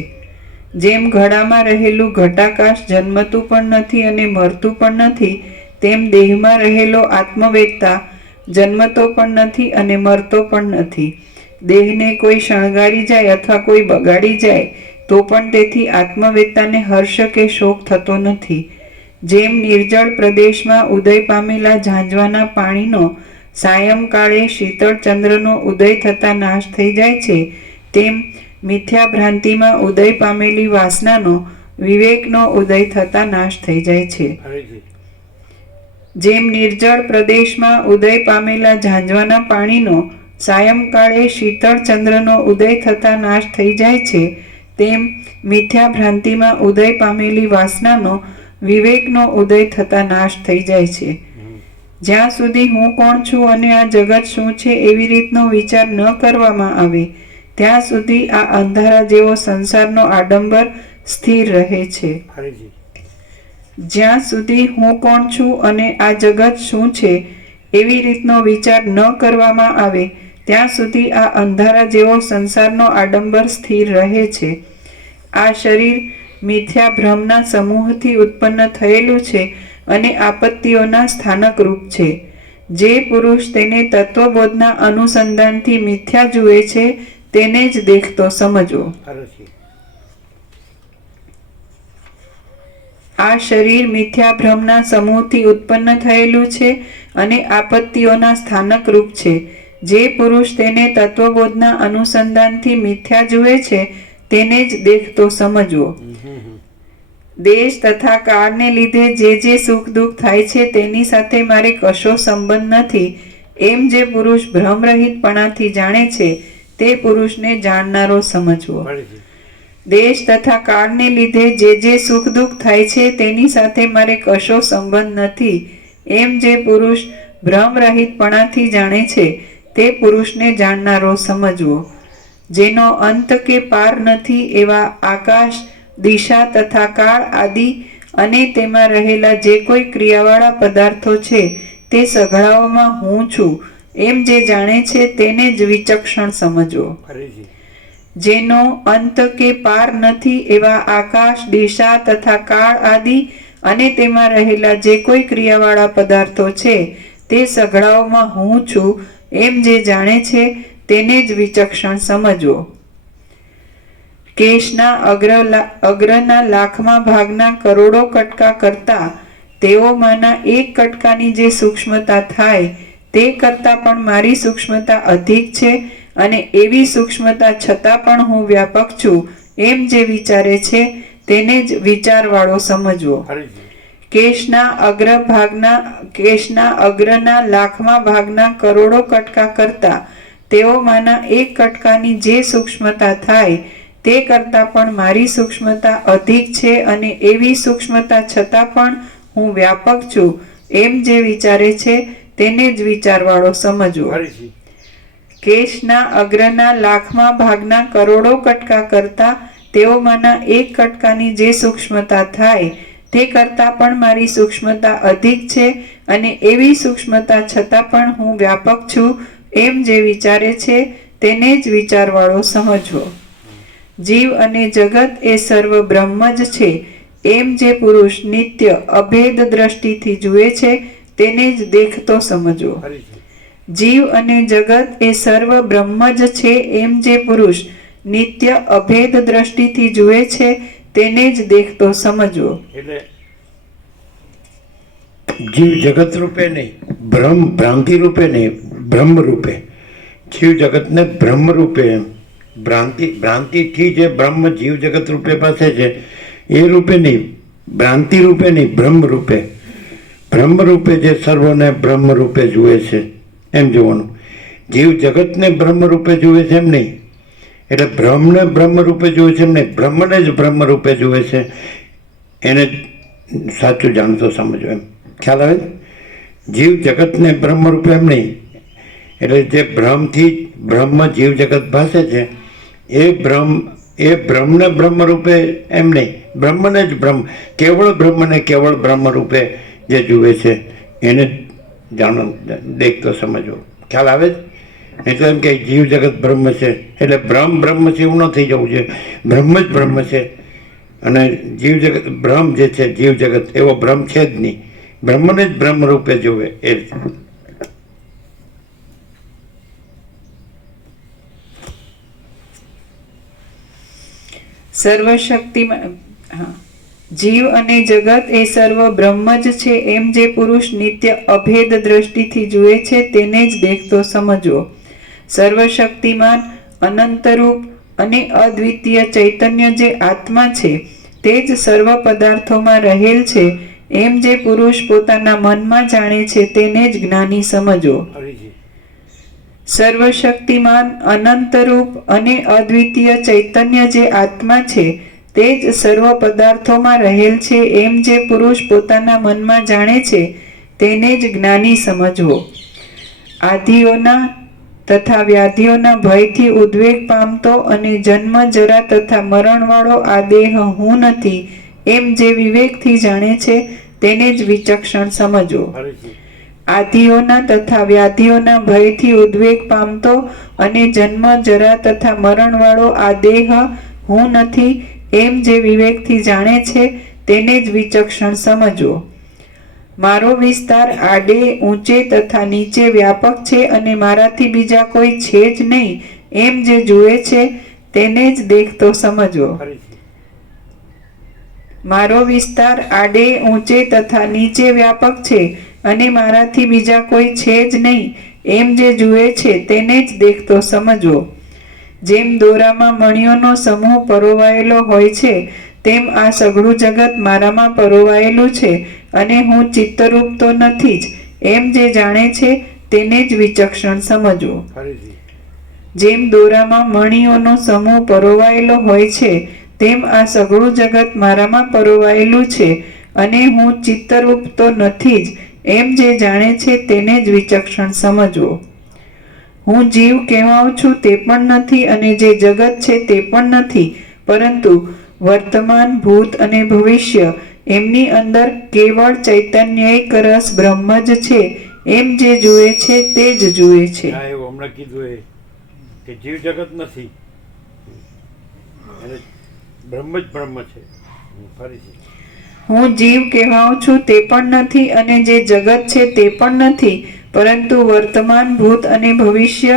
જેમ ઘડામાં રહેલું ઘટાકાશ જન્મતું પણ નથી અને મરતું પણ નથી, તેમ દેહમાં રહેલો આત્મવેત્તા જન્મતો પણ નથી અને મરતો પણ નથી. દેહને કોઈ શણગારી જાય અથવા કોઈ બગાડી જાય તો પણ તેથી આત્મવેત્તાને હર્ષ કે શોક થતો નથી. જેમ નિર્જળ પ્રદેશમાં ઉદય પામેલા ઝાંઝવાના પાણીનો સાયંકાળે શીતળ ચંદ્રનો ઉદય થતા નાશ થઈ જાય છે, તેમ મિથ્યા ભ્રાંતિમાં ઉદય પામેલી વાસનાનો વિવેકનો ઉદય થતા નાશ થઈ જાય છે. ફરીથી. જેમ નિર્જળ પ્રદેશમાં ઉદય પામેલા ઝાંઝવાના પાણીનો સાયંકાળે શીતળ ચંદ્રનો ઉદય થતા નાશ થઈ જાય છે, તેમ મિથ્યા ભ્રાંતિમાં ઉદય પામેલી વાસનાનો વિવેકનો ઉદય થતા નાશ થઈ જાય છે. જ્યાં સુધી હું કોણ છું અને આ જગત શું છે એવી રીતનો વિચાર ન કરવામાં આવે ત્યાં સુધી આ અંધારા જેવો સંસારનો આડંબર સ્થિર રહે છે. ફરીથી. જ્યાં સુધી હું કોણ છું અને આ જગત શું છે એવી રીતનો વિચાર ન કરવામાં આવે ત્યાં સુધી આ અંધારા જેવો સંસારનો આડંબર સ્થિર રહે છે. આ શરીર મિથ્યા ભ્રમના સમૂહથી ઉત્પન્ન થયેલું છે અને આપત્તિઓના સ્થાનક રૂપ છે. જે પુરુષ તેને તત્વબોધના અનુસંધાનથી મિથ્યા જુએ છે તેને જ દેખતો સમજવો. ફરીથી. આ શરીર મિથ્યા ભ્રમના સમૂહથી ઉત્પન્ન થયેલું છે અને આપત્તિઓના સ્થાનક રૂપ છે. જે પુરુષ તેને તત્વબોધના અનુસંધાનથી મિથ્યા જુએ છે તેને જ દેખતો સમજવો. દેશ તથા કાળને લીધે જે સુખ દુઃખ થાય છે તેની સાથે મારે કશો સંબંધ નથી, એમ જે પુરુષ ભ્રમરહિતપણાથી જાણે છે તે પુરુષને જાણનારો સમજવો. ફરીથી. દેશ તથા કાળને લીધે જે સુખ દુઃખ થાય છે તેની સાથે મારે કશો સંબંધ નથી, એમ જે પુરુષ ભ્રમરહિતપણાથી જાણે છે તે પુરુષને જાણનારો સમજવો. જેનો અંત કે પાર નથી એવા આકાશ, દિશા તથા કાળ આદિ અને તેમાં રહેલા જે કોઈ ક્રિયાવાળા પદાર્થો છે તે સઘળાઓમાં હું છું એમ જે જાણે છે તેને જ વિચક્ષણ સમજવો. ફરીથી. જેનો અંત કે પાર નથી એવા આકાશ, દિશા તથા કાળ આદિ અને તેમાં રહેલા જે કોઈ ક્રિયાવાળા પદાર્થો છે તે સઘળાઓમાં હું છું એમ જે જાણે છે તેને જ વિચક્ષણ સમજવો. કેશના અગ્રના લાખમાં ભાગના કરોડો કટકા કરતા તેઓમાંના એક કટકાની જે સૂક્ષ્મતા થાય તે કરતાં પણ મારી સૂક્ષ્મતા અધિક છે અને એવી સૂક્ષ્મતા છતાં પણ હું વ્યાપક છું એમ જે વિચારે છે તેને જ વિચારવાળો સમજવો. ફરીથી. કેશના અગ્રના લાખમાં ભાગના કરોડો કટકા કરતા તેઓમાંના એક કટકાની જે સૂક્ષ્મતા થાય તે કરતાં પણ મારી સૂક્ષ્મતા અધિક છે અને એવી સૂક્ષ્મતા છતાં પણ હું વ્યાપક છું એમ જે વિચારે છે તેને જ વિચારવાળો સમજવો. ફરીથી. કેશના અગ્રના લાખમાં ભાગના કરોડો કટકા કરતા તેઓમાંના એક કટકાની જે સૂક્ષ્મતા થાય તે કરતાં પણ મારી સૂક્ષ્મતા અધિક છે અને એવી સૂક્ષ્મતા છતાં પણ હું વ્યાપક છું એમ જે વિચારે છે તેને જ વિચારવાળો સમજવો. જીવ અને જગત એ સર્વ બ્રહ્મ જ છે એમ જે પુરુષ નિત્ય અભેદ દ્રષ્ટિથી જુએ છે તેને જ દેખતો સમજવો. ફરીથી. જીવ અને જગત એ સર્વ બ્રહ્મ જ છે એમ જે પુરુષ નિત્ય અભેદ દ્રષ્ટિથી જુએ છે તેને જ દેખતો સમજવો. એટલે જીવ જગત રૂપે નહીં, ભ્રાંતિ રૂપે નહીં, બ્રહ્મ રૂપે. જીવ જગતને બ્રહ્મ રૂપે, એમ ભ્રાંતિથી જે બ્રહ્મ જીવ જગત રૂપે પાસે છે એ રૂપે નહીં, ભ્રાંતિ રૂપે નહીં, બ્રહ્મ રૂપે. બ્રહ્મરૂપે જે સર્વને બ્રહ્મરૂપે જુએ છે એમ જોવાનું. જીવ જગતને બ્રહ્મરૂપે જુએ છે એમ નહીં, એટલે બ્રહ્મને બ્રહ્મરૂપે જુએ છે એમ નહીં, બ્રહ્મને જ બ્રહ્મરૂપે જુએ છે, એને સાચું જાણતો સમજો એમ. ખ્યાલ આવે? જીવ જગતને બ્રહ્મરૂપે એમ નહીં, એટલે જે બ્રહ્મથી બ્રહ્મ જીવ જગત ભાસે છે એ બ્રહ્મને બ્રહ્મરૂપે એમ નહીં, બ્રહ્મને જ કેવળ બ્રહ્મને કેવળ બ્રહ્મરૂપે જે જુએ છે એને જાણો, દેખતો સમજવો. ખ્યાલ આવે જ? નહીં તો એમ કે જીવ જગત બ્રહ્મ છે એટલે બ્રહ્મ છે એવું ન થઈ જવું જોઈએ. બ્રહ્મ જ બ્રહ્મ છે અને જીવ જગત બ્રહ્મ જે છે જીવ જગત એવો બ્રહ્મ છે જ નહીં, બ્રહ્મને જ બ્રહ્મ રૂપે જુએ એ રીતે. સર્વશક્તિમાં જીવ અને જગત એ સર્વ બ્રહ્મ જ છે એમ જે પુરુષ નિત્ય અભેદ દ્રષ્ટિથી જુએ છે તેને જ દેખતો સમજવો. સર્વશક્તિમાન અનંતરૂપ અને અદ્વિતીય ચૈતન્ય જે આત્મા છે તે જ સર્વ પદાર્થોમાં રહેલ છે એમ જે પુરુષ પોતાના મનમાં જાણે છે તેને જ જ્ઞાની સમજવો. સર્વશક્તિમાન અનંતરૂપ અને અદ્વિતીય ચૈતન્ય જે આત્મા છે તે જ સર્વ પદાર્થોમાં રહેલ છે એમ જે પુરુષ પોતાના મનમાં જાણે છે તેને જ જ્ઞાની સમજવો. આધિઓના તથા વ્યાધિઓના ભયથી ઉદ્વેગ પામતો અને જન્મ જરા તથા મરણવાળો આ દેહ હું નથી એમ જે વિવેકથી જાણે છે તેને જ વિચક્ષણ સમજવો. આધિઓના તથા વ્યાધિઓના ભયથી ઉદ્વેગ પામતો અને જન્મ જરા તથા મરણવાળો આ દેહ હું નથી એમ જે વિવેકથી જાણે છે તેને જ વિચક્ષણ સમજવો. મારો વિસ્તાર આડે ઊંચે તથા નીચે વ્યાપક છે અને મારાથી બીજા કોઈ છે જ નહીં એમ જે જુએ છે તેને જ દેખતો સમજવો. મારો વિસ્તાર આડે ઊંચે તથા નીચે વ્યાપક છે અને મારાથી બીજા કોઈ છે જ નહીં એમ જે જુએ છે તેને જ દેખતો સમજવો. જેમ દોરામાં મણીઓનો સમૂહ પરોવાયેલો હોય છે તેમ આ સઘળું જગત મારામાં પરોવાયેલું છે અને હું ચિત્તરૂપ તો નથી જ એમ જે જાણે છે તેને જ વિચક્ષણ સમજવો. જેમ દોરામાં મણીઓનો સમૂહ પરોવાયેલો હોય છે તેમ આ સઘળું જગત મારામાં પરોવાયેલું છે અને હું ચિત્તરૂપ તો નથી જ એમ જે જાણે છે તેને જ વિચક્ષણ સમજવો. હું જીવ કહેવાઉં છું તે પણ નથી અને જે જગત છે તે પણ નથી, પરંતુ વર્તમાન ભૂત અને ભવિષ્ય એમની અંદર કેવળ ચૈતન્યિક રસ બ્રહ્મ જ છે એમ જે જુએ છે તે જ જુએ છે. એવું હમણાં કીધું એ કે જીવ જગત નથી અને બ્રહ્મ જ બ્રહ્મ છે. ફરીથી હું જીવ કહેવાઉં છું તે પણ નથી અને જે જગત છે તે પણ નથી, પરંતુ વર્તમાન ભૂત અને ભવિષ્ય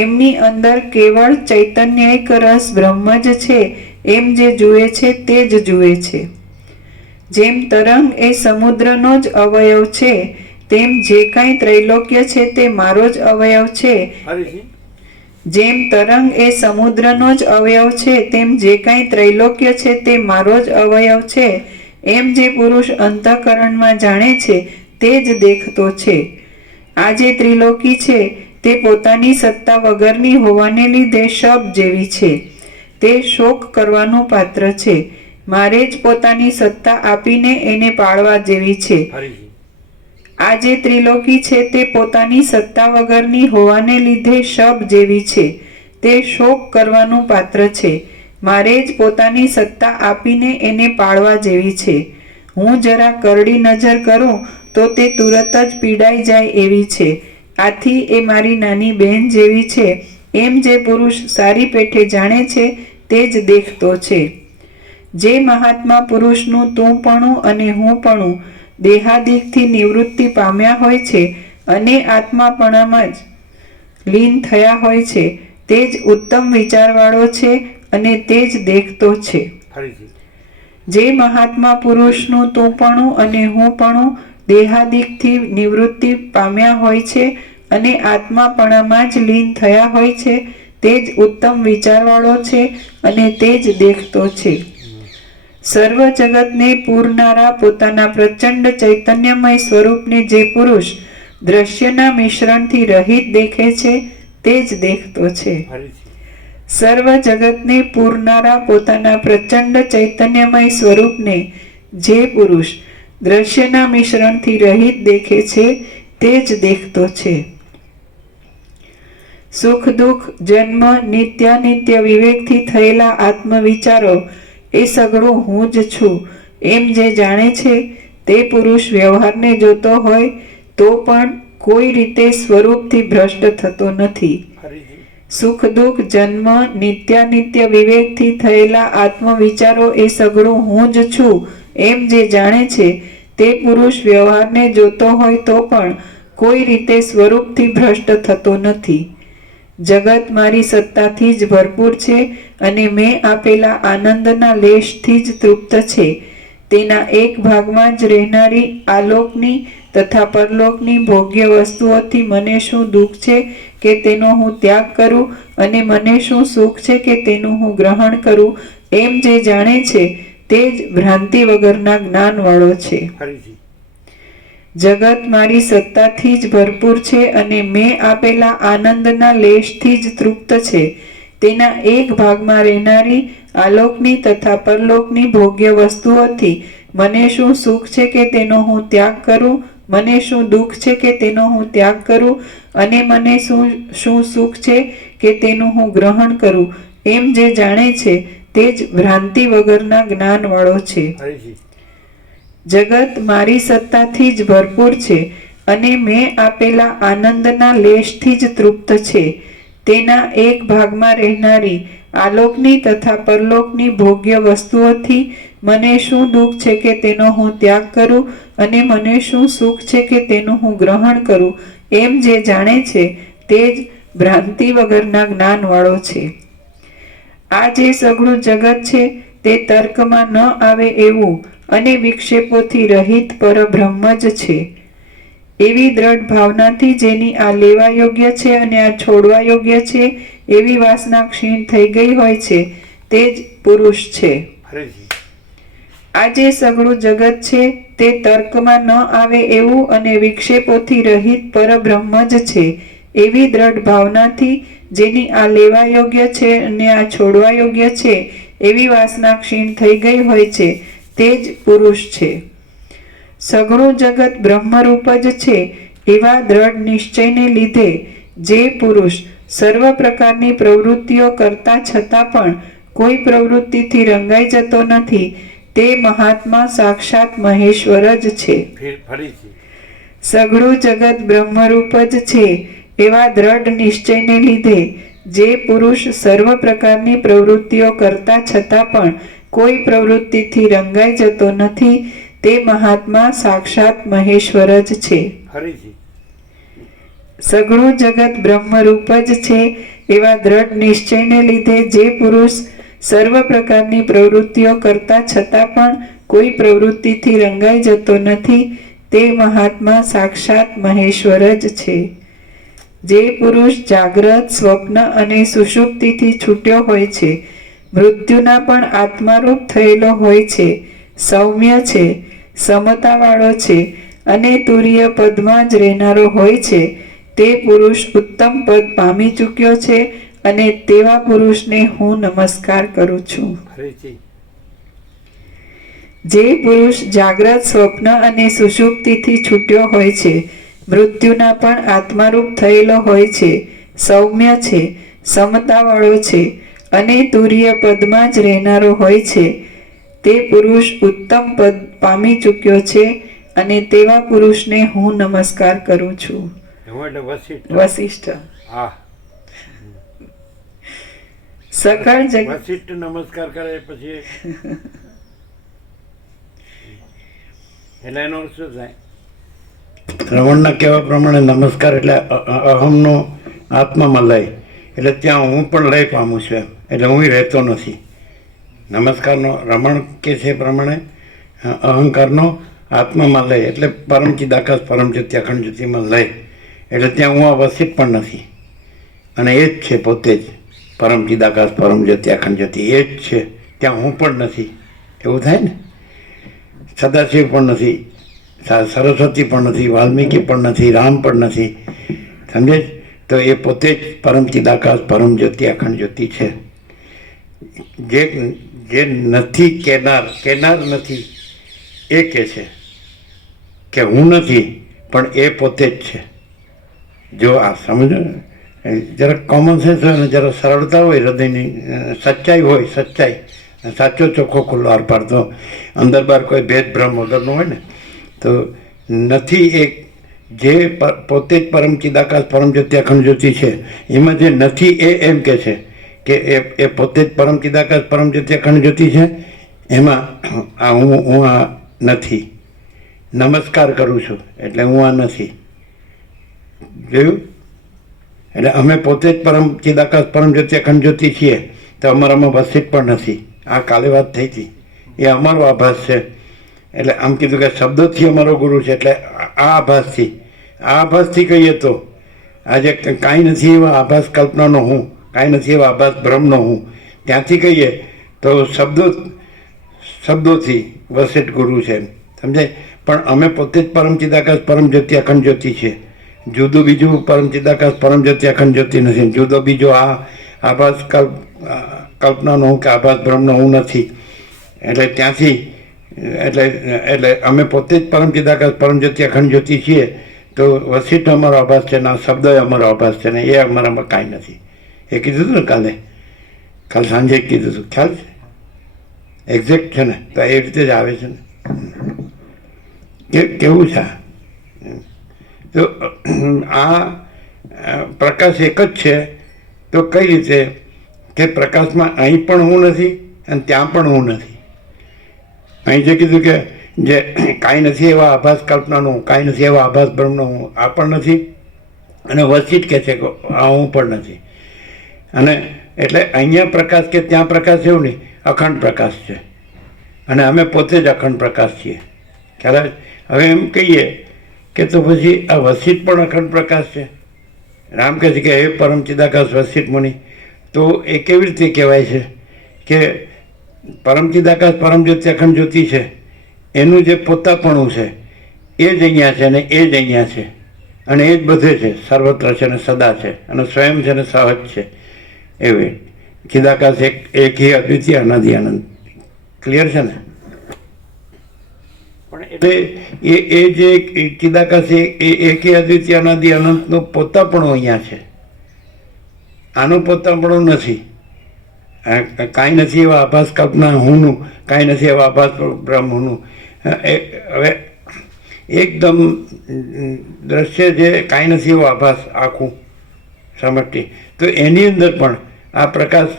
એમની અંદર કેવળ ચૈતન્યિક રસ બ્રહ્મ જ છે એમ જે જુએ છે તે જ જુએ છે. જેમ તરંગ એ સમુદ્રનો જ અવયવ છે તેમ જે કાંઈ ત્રૈલોક્ય છે તે મારો જ અવયવ છે. જેમ તરંગ એ સમુદ્રનો જ અવયવ છે તેમ જે કાંઈ ત્રૈલોક્ય છે તે મારો જ અવયવ છે એમ જે પુરુષ અંતઃકરણમાં જાણે છે તે જ દેખતો છે. આ જે ત્રિલોકી છે તે પોતાની સત્તા વગરની હોવાને લીધે શબ જેવી છે, તે શોક કરવાનું પાત્ર છે. મારે જ પોતાની સત્તા આપીને એને પાળવા જેવી છે. આ જે ત્રિલોકી છે તે પોતાની સત્તા વગરની હોવાને લીધે શબ જેવી છે, તે શોક કરવાનું પાત્ર છે. મારે જ પોતાની સત્તા આપીને એને પાળવા જેવી છે. હું જરા કરડી નજર કરું તો તે તુરત જ પીડાઈ જાય એવી છે. આથી એ મારી નાની બહેન જેવી છે એમ જે પુરુષ સારી પેઠે જાણે છે તે જ દેખતો છે. જે મહાત્મા પુરુષનું તુંપણું અને હુંપણું દેહાદિકથી નિવૃત્તિ પામ્યા હોય છે અને આત્માપણામાં જ લીન થયા હોય છે તે જ ઉત્તમ વિચારવાળો છે અને તે જ દેખતો છે. જે મહાત્મા પુરુષનું તુંપણું અને હુંપણું દેહાદિકથી નિવૃત્તિ પામ્યા હોય છે અને આત્માપણામાં જ લીન થયા હોય છે તે જ ઉત્તમ વિચારવાળો છે અને તે જ દેખતો છે. સર્વ જગતને પૂરનારા પોતાના પ્રચંડ ચૈતન્યમય સ્વરૂપને જે પુરુષ દ્રશ્યના મિશ્રણથી રહિત દેખે છે તે જ દેખતો છે. ફરીથી સર્વ જગતને પૂરનારા પોતાના પ્રચંડ ચૈતન્યમય સ્વરૂપને જે પુરુષ દ્રશ્યના મિશ્રણથી રહિત દેખે છે તે જ દેખતો છે. સુખ દુઃખ જન્મ નિત્યાનિત્ય વિવેકથી થયેલા આત્મવિચારો એ સઘળું હું જ છું એમ જે જાણે છે તે પુરુષ વ્યવહારને જોતો હોય તો પણ કોઈ રીતે સ્વરૂપથી ભ્રષ્ટ થતો નથી. ફરીથી સુખ દુઃખ જન્મ નિત્યાનિત્ય વિવેકથી થયેલા આત્મવિચારો એ સઘળું હું જ છું એમ જે જાણે છે તે પુરુષ વ્યવહારને જોતો હોય તો પણ કોઈ રીતે સ્વરૂપથી ભ્રષ્ટ થતો નથી. જગત મારી સત્તાથી જ ભરપૂર છે અને મેં આપેલા આનંદના લેશથી જ તૃપ્ત છે. તેના એક ભાગમાં જ રહેનારી આલોકની તથા પરલોકની ભોગ્ય વસ્તુઓથી મને શું દુઃખ છે કે તેનો હું ત્યાગ કરું અને મને શું સુખ છે કે તેનું હું ગ્રહણ કરું એમ જે જાણે છે તે જ ભ્રાંતિ વગરના જ્ઞાનવાળો છે. ફરીથી જગત મારી સત્તાથી જ ભરપૂર છે અને મેં આપેલા આનંદના લેશથી જ તૃપ્ત છે. તેના એક ભાગમાં રહેનારી આલોકની તથા પરલોકની ભોગ્ય વસ્તુઓથી મને શું સુખ છે કે તેનો હું ત્યાગ કરું, મને શું દુઃખ છે કે તેનો હું ત્યાગ કરું અને મને શું સુખ છે કે તેનું હું ગ્રહણ કરું એમ જે જાણે છે તે જ ભ્રાંતિ વગરના જ્ઞાનવાળો છે. ફરીથી જગત મારી સત્તાથી જ ભરપૂર છે અને મેં આપેલા આનંદના લેશથી જ તૃપ્ત છે. તેના એક ભાગમાં રહેનારી આલોકની તથા પરલોકની ભોગ્ય વસ્તુઓથી મને શું દુઃખ છે કે તેનો હું ત્યાગ કરું અને મને શું સુખ છે કે તેનું હું ગ્રહણ કરું એમ જે જાણે છે તે જ ભ્રાંતિ વગરના જ્ઞાનવાળો છે. આ જે સઘળું જગત છે તે તર્કમાં ન આવે એવું અને વિક્ષેપોથી રહિત પરબ્રહ્મ જ છે. એવી દ્રઢ ભાવનાથી જેની આ લેવા યોગ્ય છે અને આ છોડવા યોગ્ય છે એવી વાસના ક્ષીણ થઈ ગઈ હોય છે તે જ પુરુષ છે. ફરીથી આ જે સઘળું જગત છે તે તર્કમાં ન આવે એવું અને વિક્ષેપોથી રહિત પરબ્રહ્મ જ છે. એવી દ્રઢ ભાવનાથી જેની આ લેવા યોગ્ય છે અને આ છોડવા યોગ્ય છે એવી વાસના ક્ષીણ થઈ ગઈ હોય છે તે જ પુરુષ છે. સઘળું જગત બ્રહ્મરૂપ જ છે એવા દ્રઢ નિશ્ચયને લીધે જે પુરુષ સર્વ પ્રકારની પ્રવૃત્તિઓ કરતા છતાં પણ કોઈ પ્રવૃત્તિથી રંગાઈ જતો નથી તે મહાત્મા સાક્ષાત મહેશ્વર જ છે. ફરીથી સઘળું જગત બ્રહ્મરૂપ જ છે એવા દ્રઢ નિશ્ચયને લીધે જે પુરુષ સર્વ પ્રકારની પ્રવૃત્તિઓ કરતા છતાં પણ કોઈ પ્રવૃત્તિથી રંગાઈ જતો નથી તે મહાત્મા સાક્ષાત મહેશ્વર જ છે. ફરીથી સઘળું જગત બ્રહ્મરૂપ જ છે એવા દ્રઢ નિશ્ચયને લીધે જે પુરુષ સર્વ પ્રકારની પ્રવૃત્તિઓ કરતા છતાં પણ કોઈ પ્રવૃત્તિથી રંગાઈ જતો નથી તે મહાત્મા સાક્ષાત મહેશ્વર જ છે. જે પુરુષ જાગ્રત સ્વપ્ન અને સુષુપ્તિથી છૂટ્યો હોય છે, મૃત્યુના પણ આત્મારૂપ થયેલો હોય છે, સૌમ્ય છે, સમતાવાળો છે અને તુરીય પદમાં જ રહેનારો હોય છે તે પુરુષ ઉત્તમ પદ પામી ચૂક્યો છે અને તેવા પુરુષને હું નમસ્કાર કરું છું. ફરીથી જે પુરુષ જાગ્રત સ્વપ્ન અને સુષુપ્તિથી છૂટ્યો હોય છે, મૃત્યુના પણ આત્મારૂપ થયેલો હોય છે, સૌમ્ય છે, સમતાવાળો છે અને તુરીય પદમાં જ રહેનારો હોય છે તે પુરુષ ઉત્તમ પદ પામી ચૂક્યો છે અને તેવા પુરુષને હું નમસ્કાર કરું છું. એમાં એટલે વસિષ્ઠ વસિષ્ઠ હા સકળ જગત વસિષ્ઠ નમસ્કાર કરે પછી એટલે એનો અર્થ શું થાય? રમણના કહેવા પ્રમાણે નમસ્કાર એટલે અહમનો આત્મામાં લય, એટલે ત્યાં હું પણ લય પામું છું એમ, એટલે હું રહેતો નથી. નમસ્કારનો રમણ કે છે પ્રમાણે અહંકારનો આત્મામાં લય એટલે પરમચિદાકાશ પરમજ્યોતિ અખંડ જ્યોતિમાં લય, એટલે ત્યાં હું અવસ્થિત પણ નથી અને એ જ છે પોતે જ પરમચિદાકાશ પરમજ્યોતિ અખંડ જ્યોતિ એ જ છે, ત્યાં હું પણ નથી એવું થાય ને. સદાશિવ પણ નથી, સરસ્વતી પણ નથી, વાલ્મીકી પણ નથી, રામ પણ નથી, સમજે છે? તો એ પોતે જ પરમ ચિદાકાશ પરમ જ્યોતિ અખંડ જ્યોતિ છે. જે નથી કેનાર નથી એ કહે છે કે હું નથી, પણ એ પોતે જ છે. જો આ સમજો જરા કોમન સેન્સ હોય ને, જરા સરળતા હોય હૃદયની, સચ્ચાઈ હોય, સચ્ચાઈ, સાચો ચોખ્ખો ખુલ્લો આરપાર, તો અંદર બહાર કોઈ ભેદ ભ્રમ વગરનો હોય ને, તો નથી એક જે પોતે જ પરમ ચિદાકાશ પરમ જ્યોતિ અખંડ જ્યોતિ છે, એમાં જે નથી એ એમ કે છે કે એ પોતે જ પરમ ચિદાકાશ પરમ જ્યોતિ અખંડ જ્યોતિ છે. એમાં આ હું આ નથી, નમસ્કાર કરું છું એટલે હું આ નથી. જોયું? એટલે અમે પોતે જ પરમ ચિદાકાશ પરમ જ્યોતિ અખંડ જ્યોતિ છીએ, તો અમારામાં વસિત પણ નથી. આ કાલે વાત થઈ હતી, એ અમારો આભાસ છે. એટલે આમ કીધું કે શબ્દોથી અમારો ગુરુ છે, એટલે આ આભાસથી કહીએ તો આજે કાંઈ નથી એવા આભાસ કલ્પનાનો હું, કાંઈ નથી એવા આભાસ બ્રહ્મનો હું, ત્યાંથી કહીએ તો શબ્દોથી વસિત ગુરુ છે, સમજાય? પણ અમે પોતે જ પરમ ચિદાકાશ પરમ જ્યોતિ અખંડ જ્યોતિ છે. જુદું બીજું પરમ ચિદાકાશ પરમ જ્યોતિ અખંડ જ્યોતિ નથી. જુદો બીજો આ આભાસ કલ્પનાનો હું કે આભાસ બ્રહ્મનો હું નથી. એટલે ત્યાંથી એટલે અમે પોતે જ પરમ ચિદાકાશ પરમ જ્યોતિ અખંડ જ્યોતિ છીએ. તો વસિષ્ઠ અમારો આભાસ છે ને, આ શબ્દ અમારો આભાસ છે ને, એ અમારામાં કાંઈ નથી. એ કીધું હતું ને કાલ સાંજે કીધું હતું, ખ્યાલ છે? એક્ઝેક્ટ છે ને? તો એ રીતે જ આવે છે ને. કેવું છે? તો આ પ્રકાશ એક જ છે. તો કઈ રીતે કે પ્રકાશમાં અહીં પણ હું નથી અને ત્યાં પણ હું નથી. અહીં જે કીધું કે જે કાંઈ નથી એવા આભાસ કલ્પનાનું, કાંઈ નથી એવા આભાસ બ્રહ્મનો હું, આ પણ નથી. અને વસિત કહે છે કે આ હું પણ નથી. અને એટલે અહીંયા પ્રકાશ કે ત્યાં પ્રકાશ એવું નહીં, અખંડ પ્રકાશ છે. અને અમે પોતે જ અખંડ પ્રકાશ છીએ. ખ્યાલ? હવે એમ કહીએ કે તો પછી આ વસિત પણ અખંડ પ્રકાશ છે. રામ કહે છે કે હે પરમ ચિદાકાશ વસિત મુનિ, તો એ કેવી રીતે કહેવાય છે કે પરમ ચિદાકાશ પરમ જ્યોતિ અખંડ જ્યોતિ છે, એનું જે પોતાપણું છે એ જ અહીંયા છે અને એ જ અહીંયા છે અને એ જ બધે છે, સર્વત્ર છે અને સદા છે અને સ્વયં છે અને સહજ છે. એવી ચિદાકાશ એક હી અદ્વિતીય અનાદિ આનંદ. ક્લિયર છે ને? એ જે ચિદાકાશ એક અદ્વિતીય અનાદિ અનંતનું પોતાપણું અહીંયા છે. આનું પોતાપણું નથી. કાંઈ નથી એવા આભાસ કલ્પના હુંનું, કાંઈ નથી એવા આભાસ બ્રહ્મનું. હવે એકદમ દ્રશ્ય જે કાંઈ નથી એવો આભાસ આખું સમષ્ટિ, તો એની અંદર પણ આ પ્રકાશ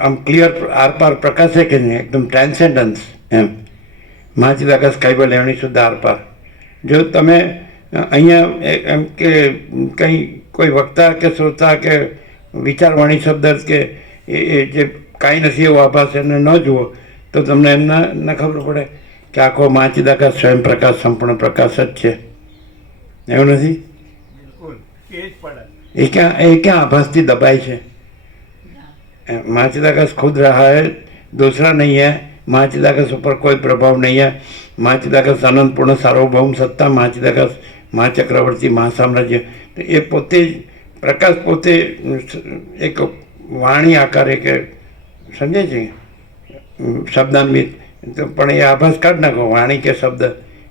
આમ ક્લિયર આરપાર પ્રકાશે કે નહીં, એકદમ ટ્રાન્સેન્ડન્સ એમ. મહાચિદાકાશ કાયબલ એવણી શુદ્ધ આરપાર. જો તમે અહીંયા એમ કે કંઈ કોઈ વક્તા કે શ્રોતા કે વિચારવાણી શબ્દ કે એ જે કાંઈ નથી એવો આભાસ એને ન જુઓ તો તમને એમ ન ખબર પડે કે આખો મહાચિદાકાશ સ્વયં પ્રકાશ સંપૂર્ણ પ્રકાશ જ છે. એવું નથી? બિલકુલ એ જ પડે. એ ક્યાં આભાસથી દબાય છે? મહાચિદાकाश खुद रहा है, दूसरा नहीं है. महाचिदाकाश ऊपर कोई प्रभाव नहीं है. महाचिदाकाश अनंत पूर्ण सार्वभौम सत्ता, महाचिदाकाश महाचक्रवर्ती महासाम्राज्य. तो ये पोते प्रकाश पोते एक वाणी आकारे के समझे છે શબ્દાન્વિત. તો પણ એ આભાસ કાઢ નાખો, વાણી કે શબ્દ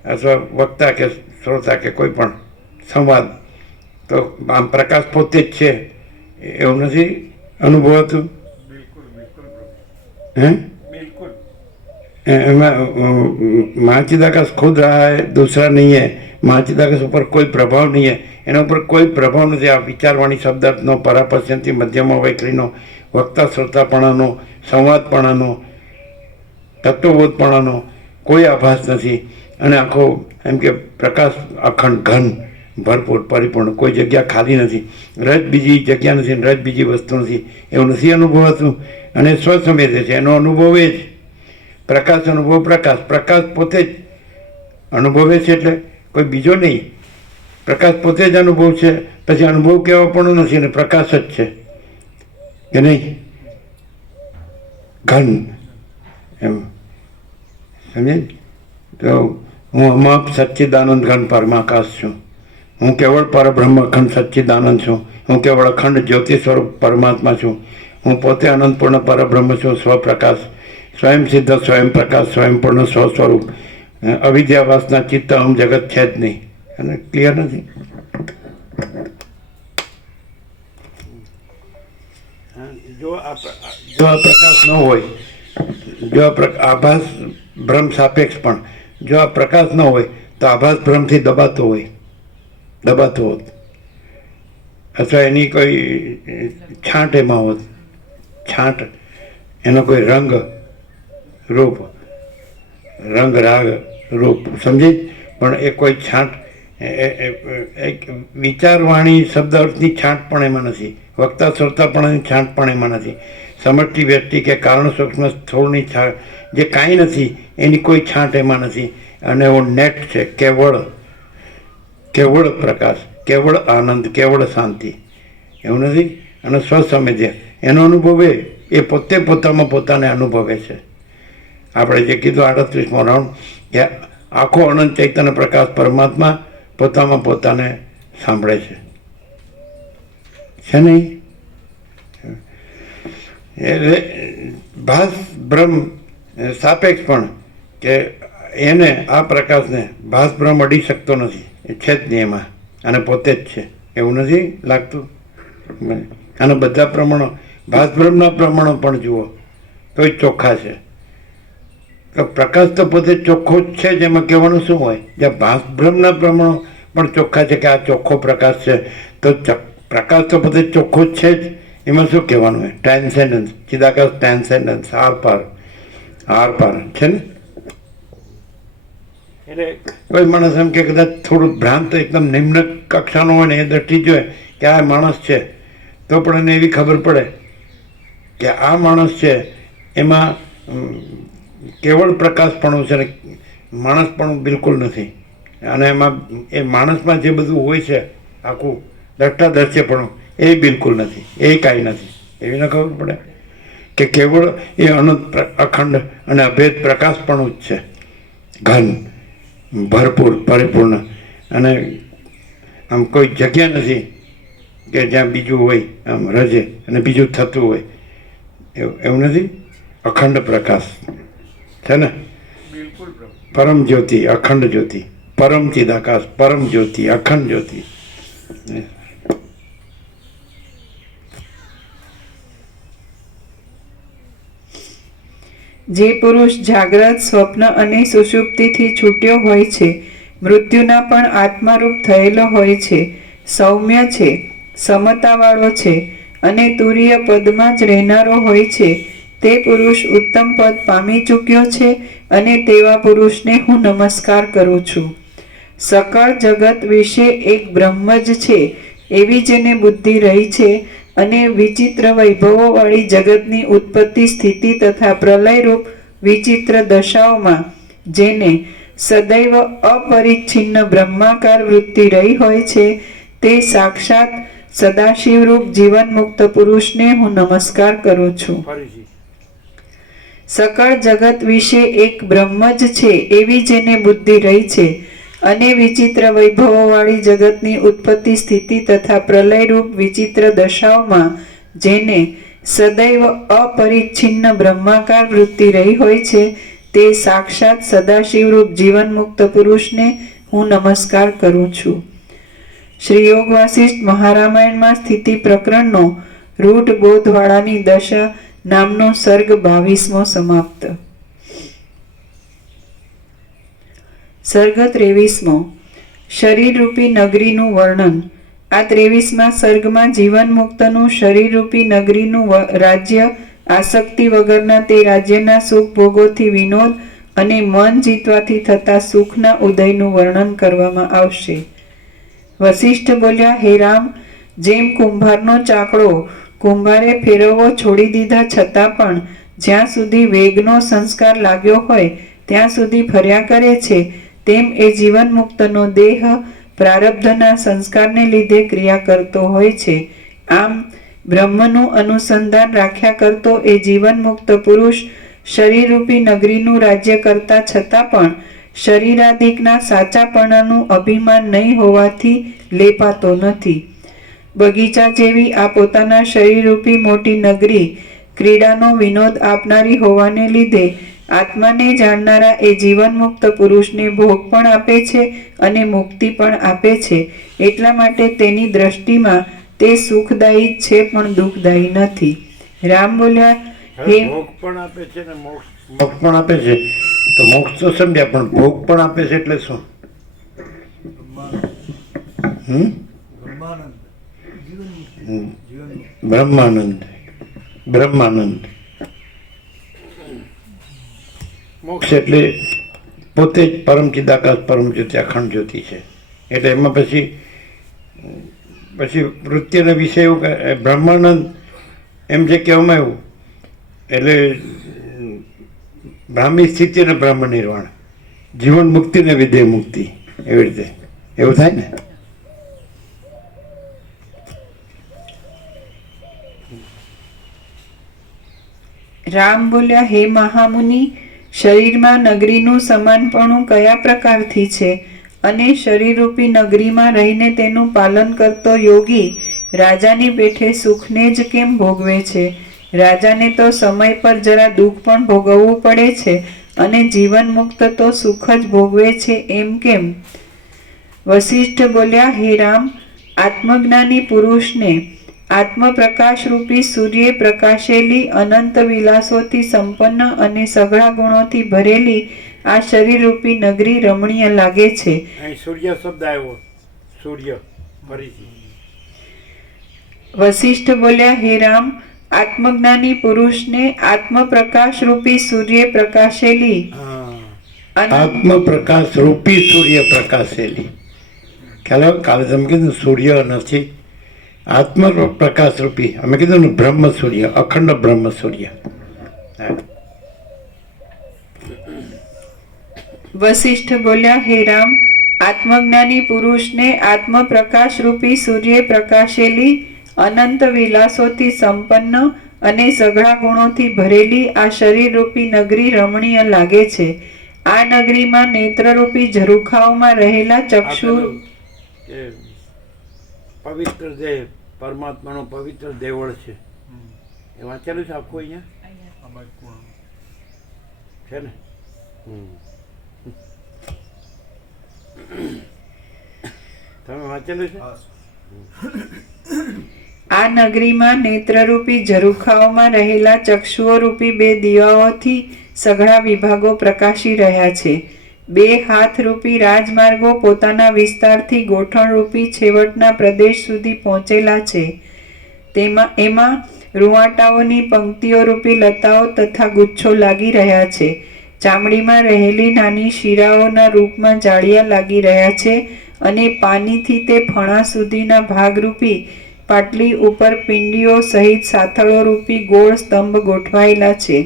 અથવા વક્તા કે શ્રોતા કે કોઈ પણ સંવાદ, તો આમ પ્રકાશ પોતે જ છે એવું નથી અનુભવાતું? बिल्कुल. महाचिदाकाश खुद रहा है, दूसरा नहीं है. महाचिदाकाश ऊपर कोई प्रभाव नहीं है. एना ऊपर कोई प्रभाव नहीं. आ विचारवाणी शब्दार्थनो, परापर्शनથી મધ્યમાં વૈખરીનો, વક્તા શ્રોતાપણાનો, સંવાદપણાનો, તત્વબોધપણાનો કોઈ આભાસ નથી. અને આખો એમ કે પ્રકાશ અખંડ ઘન ભરપૂર પરિપૂર્ણ, કોઈ જગ્યા ખાલી નથી. રજ બીજી જગ્યા નથી, રજ બીજી વસ્તુ નથી, એવું નથી અનુભવાતું. અને સ્વસંવેદે છે, એનો અનુભવ એ જ પ્રકાશ. અનુભવ પ્રકાશ, પ્રકાશ પોતે જ અનુભવે છે, એટલે કોઈ બીજો નહીં. પ્રકાશ પોતે જ અનુભવ છે. પછી અનુભવ કહેવા પણ નથી અને પ્રકાશ જ છે કે નહીં? ઘન એમ સમજે? તો હું અમાપ સચ્ચિદાનંદ ઘન પરમાકાશ છું. હું કેવળ પરબ્રહ્મ અખંડ સચ્ચિદાનંદ છું. હું કેવળ અખંડ જ્યોતિ સ્વરૂપ પરમાત્મા છું. હું પોતે અનંતપૂર્ણ પરબ્રહ્મ છું, સ્વપ્રકાશ, સ્વયં સિદ્ધ, સ્વયં પ્રકાશ, સ્વયંપૂર્ણ સ્વ સ્વરૂપ. અવિદ્યાવાસના ચિત્ત અહમ જગત છે જ નહીં. અને ક્લિયર નથી? જો આ જો આ પ્રકાશ ન હોય, જો આભાસ ભ્રમ સાપેક્ષ, પણ જો આ પ્રકાશ ન હોય તો આભાસ ભ્રમથી દબાતો હોત, અથવા એની કોઈ છાંટ એમાં હોત, છાંટ, એનો કોઈ રંગ રાગ રૂપ, સમજી? પણ એ કોઈ છાંટ, એક વિચારવાણી શબ્દ અર્થની છાંટ પણ એમાં નથી, વક્તા શ્રોતા પણ છાંટ પણ એમાં નથી, સમષ્ટિ વ્યક્તિ કે કારણ સૂક્ષ્મ સ્થૂળની છાંટ, જે કાંઈ નથી એની કોઈ છાંટ એમાં નથી. અને એવો નેટ છે, કેવળ પ્રકાશ, કેવળ આનંદ, કેવળ શાંતિ, એવું નથી? અને સ્વસંવેદ્ય એનો અનુભવ એ પોતે પોતાને અનુભવે છે. આપણે જે કીધું 38મો રાઉન્ડ, કે આખો અનંત ચૈતન્ય પ્રકાશ પરમાત્મા પોતાને સાંભળે છે નહીં? એટલે ભાસ ભ્રમ સાપેક્ષ પણ, કે એને આ પ્રકાશને ભાસ ભ્રમ અડી શકતો નથી, એ છે જ નહીં એમાં, અને પોતે જ છે, એવું નથી લાગતું? અને બધા પ્રમાણો, ભાસ ભ્રમના પ્રમાણો પણ જુઓ તોય ચોખ્ખા છે. તો પ્રકાશ તો પોતે ચોખ્ખો જ છે જ, એમાં કહેવાનું શું હોય? જ્યાં ભાસ ભ્રમના પ્રમાણો પણ ચોખ્ખા છે કે આ ચોખ્ખો પ્રકાશ છે, તો પ્રકાશ તો પોતે ચોખ્ખો જ છે જ, એમાં શું કહેવાનું હોય? ટ્રાન્સેન્ડન્સ, ચિદાકાશ ટ્રાન્સેન્ડન્સ, આર પાર છે ને? એટલે કોઈ માણસ એમ કે કદાચ થોડું ભ્રાંત, એકદમ નિમ્ન કક્ષાનો હોય ને, એ દ્રષ્ટિ જોઈએ કે આ માણસ છે, તો પણ એને એવી ખબર પડે કે આ માણસ છે, એમાં કેવળ પ્રકાશપણું છે ને માણસપણું બિલકુલ નથી. અને એમાં એ માણસમાં જે બધું હોય છે આખું દ્રષ્ટાદ્રશ્યપણું, એ બિલકુલ નથી, એ કાંઈ નથી. એવી ન ખબર પડે કે કેવળ એ અનંત અખંડ અને અભેદ પ્રકાશપણું જ છે, ઘન, ભરપૂર, પરિપૂર્ણ. અને આમ કોઈ જગ્યા નથી કે જ્યાં બીજું હોય, આમ રજે અને બીજું થતું હોય, એવું નથી. અખંડ પ્રકાશ છે ને? બિલકુલ પ્રભુ. પરમ જ્યોતિ, અખંડ જ્યોતિ, પરમ ચિદાકાશ, પરમ જ્યોતિ, અખંડ જ્યોતિ. જે પુરુષ જાગ્રત, સ્વપ્ન અને સુષુપ્તિથી છૂટ્યો હોય છે, મૃત્યુના પણ આત્મારૂપ થયેલો હોય છે, સૌમ્ય છે, સમતાવાળો છે અને તુરીય પદમાં જ રહેનારો હોય છે, તે પુરુષ ઉત્તમ પદ પામી ચૂક્યો છે અને તેવા પુરુષને હું નમસ્કાર કરું છું. સકળ જગત વિશે એક બ્રહ્મ જ છે એવી જેને બુદ્ધિ રહી છે, અને વિચિત્ર વૈભવોવાળી જગતની ઉત્પત્તિ, સ્થિતિ તથા પ્રલયરૂપ વિચિત્ર દશાઓમાં જેને સદૈવ અપરિચ્છિન્ન બ્રહ્માકાર વૃત્તિ રહી હોય છે, તે સાક્ષાત સદાશિવરૂપ જીવન મુક્ત પુરુષને હું નમસ્કાર કરું છું. ફરીથી સકળ જગત વિશે એક બ્રહ્મ જ છે એવી જેને બુદ્ધિ રહી છે, અને વિચિત્ર વૈભવોવાળી જગતની ઉત્પત્તિ, સ્થિતિ તથા પ્રલયરૂપ વિચિત્ર દશાઓમાં જેને સદૈવ અપરિચ્છિન્ન બ્રહ્માકાર વૃત્તિ રહી હોય છે, તે સાક્ષાત સદાશિવરૂપ જીવન મુક્ત પુરુષને હું નમસ્કાર કરું છું. શ્રી યોગ વાસિષ્ઠ મહારામાયણમાં સ્થિતિ પ્રકરણનો રૂઢ બોધવાળાની દશા નામનો સર્ગ 22મો સમાપ્ત. સર્ગ 23મો, શરીરરૂપી નગરીનું વર્ણન. આ 23મા સર્ગમાં જીવન મુક્તનું શરીરરૂપી નગરીનું રાજ્ય, આસક્તિ વગરના તે રાજ્યના સુખ ભોગોથી વિનોદ અને મન જીતવાથી થતા સુખના ઉદયનું વર્ણન કરવામાં આવશે. વસિષ્ઠ બોલ્યા, હે રામ, જેમ કુંભારનો ચાકડો કુંભારે ફેરવવો છોડી દીધા છતાં પણ જ્યાં સુધી વેગનો સંસ્કાર લાગ્યો હોય ત્યાં સુધી ફર્યા કરે છે, તેમ એ જીવન મુક્તનો દેહ પ્રારબ્ધના સંસ્કારને લીધે ક્રિયા કરતો હોય છે. આમ બ્રહ્મનું અનુસંધાન રાખ્યા કરતો એ જીવન મુક્ત પુરુષ શરીરરૂપી નગરીનું રાજ્ય કરતા છતાં પણ શરીરાદિકના સાચાપણાનું અભિમાન નહીં હોવાથી લેપાતો નથી. બગીચા જેવી આ પોતાના શરીરરૂપી મોટી નગરી ક્રીડાનો વિનોદ આપનારી હોવાને લીધે આત્માને જાણનારા એ જીવનમુક્ત પુરુષને ભોગ પણ આપે છે અને મુક્તિ પણ આપે છે. એટલા માટે તેની દ્રષ્ટિમાં તે સુખદાયી જ છે પણ દુઃખદાયી નથી. રામ બોલ્યા, હે ભોગ પણ આપે છે ને મોક્ષ મોક્ષ પણ આપે છે. તો મોક્ષ તો સમજ્યા, પણ ભોગ પણ આપે છે એટલે શું? બ્રહ્માનંદ જીવન મુક્તિ હમ. જીવન મુક્તિ બ્રહ્માનંદ. બ્રહ્માનંદ મોક્ષ એટલે પોતે જ પરમ ચિદાકાશ પરમ જ્યોતિ અખંડ જ્યોતિ છે. એટલે એમાં પછી વૃત્તિના વિષય એવું બ્રહ્માનંદ એમ જે કહેવામાં આવ્યું એટલે બ્રાહ્મી સ્થિતિ અને બ્રહ્મ નિર્વાણ, જીવન મુક્તિ ને વિદેહ મુક્તિ, એવી રીતે એવું થાય ને. રામ બોલ્યા, હે મહામુનિ, શરીરમાં નગરીનું સમાનપણું કયા પ્રકારથી છે? અને શરીરરૂપી નગરીમાં રહીને તેનું પાલન કરતો યોગી રાજાની પેઠે સુખને જ કેમ ભોગવે છે? રાજાને તો સમય પર જરા દુઃખ પણ ભોગવવું પડે છે અને જીવન મુક્ત તો સુખ જ ભોગવે છે, એમ કેમ? વશિષ્ઠ બોલ્યા, હે રામ, આત્મજ્ઞાની પુરુષને આત્મપ્રકાશરૂપી સૂર્યે પ્રકાશેલી અનંત વિલાસોથી સંપન્ન અને સઘળા ગુણોથી ભરેલી આ શરીરરૂપી નગરી રમણીય લાગે છે. અહીં સૂર્ય શબ્દ આવ્યો, સૂર્ય ફરીથી. વશિષ્ઠ બોલ્યા, હે રામ, આત્મજ્ઞાની પુરુષને આત્મપ્રકાશરૂપી સૂર્યે પ્રકાશેલી આત્મપ્રકાશ રૂપી સૂર્ય પ્રકાશેલી. ખ્યાલ આવે? કાલે તમે કીધું સૂર્ય નથી, આત્મ પ્રકાશ રૂપી. અમે કીધું ને બ્રહ્મ સૂર્ય, અખંડ બ્રહ્મ સૂર્ય. વશિષ્ઠ બોલ્યા, હે રામ, આત્મજ્ઞાની પુરુષને આત્મપ્રકાશરૂપી સૂર્યે પ્રકાશેલી અનંત વિલાસોથી સંપન્ન અને સઘળા ગુણોથી ભરેલી આ શરીરરૂપી નગરી રમણીય લાગે છે. આ નગરીમાં નેત્રરૂપી ઝરૂખાઓમાં રહેલા ચક્ષુ પવિત્ર દેહ, પરમાત્માનો પવિત્ર દેવળ છે. એ વાંચેલું છે આખું અહીંયા આમાં જ પૂર્ણ. છે ને? તમે વાંચેલું છે? આ નગરીમાં નેત્રરૂપી ઝરૂખાઓમાં રહેલા ચક્ષુઓરૂપી બે દીવાઓથી સઘળા વિભાગો પ્રકાશી રહ્યા છે. બે હાથરૂપી રાજમાર્ગો પોતાના વિસ્તારથી ગોઠણરૂપી છેવટના પ્રદેશ સુધી પહોંચેલા છે. એમાં રૂંવાટાઓની પંક્તિઓરૂપી લતાઓ તથા ગુચ્છો લાગી રહ્યા છે. ચામડીમાં રહેલી નાની શીરાઓના રૂપમાં જાળિયા લાગી રહ્યા છે અને પાનીથી તે ફણા સુધીના ભાગરૂપી પાટલી ઉપર પિંડીઓ સહિત સાથળોરૂપી ગોળ સ્તંભ ગોઠવાયેલા છે.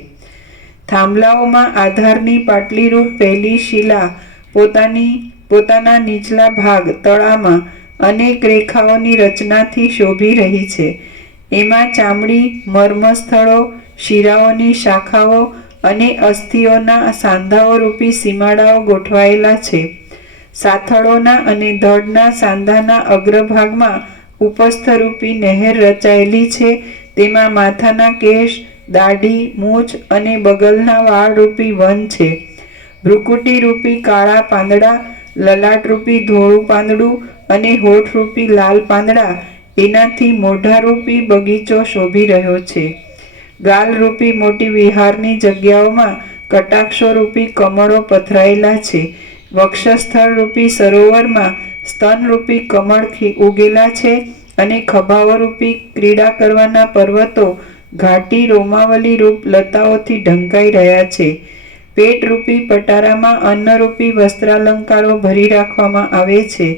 થાંભલાઓમાં આધારની પાટલીરૂપ પહેલી શિલા પોતાના નીચલા ભાગ તળામાં અનેક રેખાઓની રચનાથી શોભી રહી છે. એમાં ચામડી, મર્મસ્થળો, શિરાઓની શાખાઓ અને અસ્થિઓના સાંધાઓરૂપી સીમાડાઓ ગોઠવાયેલા છે. સાથળોના અને ધડના સાંધાના અગ્રભાગમાં ઉપસ્થરૂપી નહેર રચાયેલી છે. તેમાં માથાના કેશ, દાઢી, મૂછ અને બગલના વાળરૂપી વન છે. ભ્રુકુટીરૂપી કાળા પાંદડા, લલાટરૂપી ધોળું પાંદડું અને હોઠરૂપી લાલ પાંદડા, એનાથી મોઢારૂપી બગીચો શોભી રહ્યો છે. ગાલરૂપી મોટી વિહારની જગ્યાઓમાં કટાક્ષોરૂપી કમળો પથરાયેલા છે. વક્ષસ્થળરૂપી સરોવરમાં સ્તનરૂપી કમળ ઉગેલા છે અને ખભાઓરૂપી ક્રીડા કરવાના પર્વતો ઘાટી રોમાવલી રૂપ લતાઓથી ઢંકાઈ રહ્યા છે. પેટરૂપી પટારામાં અન્નરૂપી વસ્ત્રાલંકારો ભરી રાખવામાં આવે છે.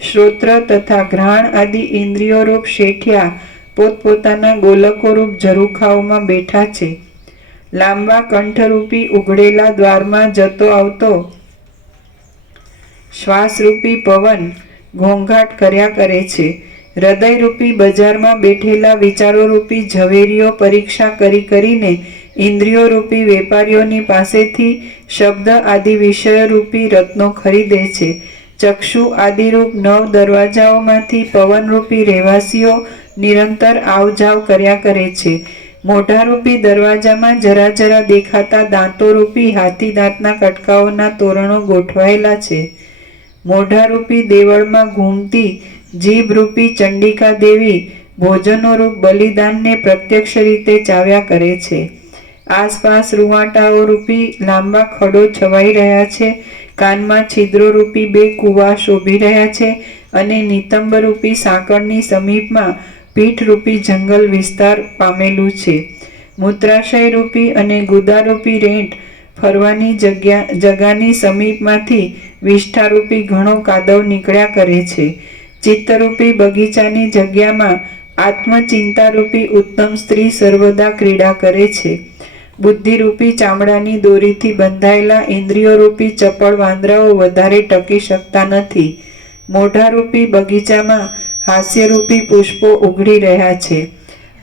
શ્રોત્ર તથા ઘ્રાણ આદિ ઇન્દ્રિયોરૂપ શેઠિયા પોતપોતાના ગોલકોરૂપ ઝરૂખાઓમાં બેઠા છે. લાંબા કંઠરૂપી ઉઘડેલા દ્વારમાં જતો આવતો શ્વાસરૂપી પવન ઘોંઘાટ કર્યા કરે છે. હૃદયરૂપી બજારમાં બેઠેલા વિચારોરૂપી ઝવેરીઓ પરીક્ષા કરીને ઇન્દ્રિયોરૂપી વેપારીઓની પાસેથી શબ્દ આદિ વિષયરૂપી રત્નો ખરીદે છે. ચક્ષુ આદિરૂપ 9 દરવાજાઓમાંથી પવનરૂપી રહેવાસીઓ નિરંતર આવજાવ કર્યા કરે છે. મોઢારૂપી દરવાજામાં જરા જરા દેખાતા દાંતોરૂપી હાથી દાંતના કટકાઓના તોરણો ગોઠવાયેલા છે. મોઢારૂપી દેવળમાં ઘૂમતી જીભરૂપી ચંડિકા દેવી ભોજનોરૂપ બલિદાનને પ્રત્યક્ષ રીતે ચાવ્યા કરે છે. આસપાસ રૂંવાટાઓરૂપી લાંબા ખડો છવાઈ રહ્યા છે. કાનમાં છિદ્રોરૂપી 2 કૂવા શોભી રહ્યા છે અને નિતંબરૂપી સાંકળની સમીપમાં પીઠરૂપી જંગલ વિસ્તાર પામેલું છે. મૂત્રાશયરૂપી અને ગુદારૂપી રેંટ ફરવાની જગાની સમીપમાંથી વિષ્ઠારૂપી ઘણો કાદવ નીકળ્યા કરે છે. ચિત્તરૂપી બગીચાની જગ્યામાં આત્મચિંતારૂપી ઉત્તમ સ્ત્રી સર્વદા ક્રીડા કરે છે. બુદ્ધિરૂપી ચામડાની દોરીથી બંધાયેલા ઇન્દ્રિયોરૂપી ચપળ વાંદરાઓ વધારે ટકી શકતા નથી. મોઢારૂપી બગીચામાં હાસ્યરૂપી પુષ્પો ઉઘડી રહ્યા છે.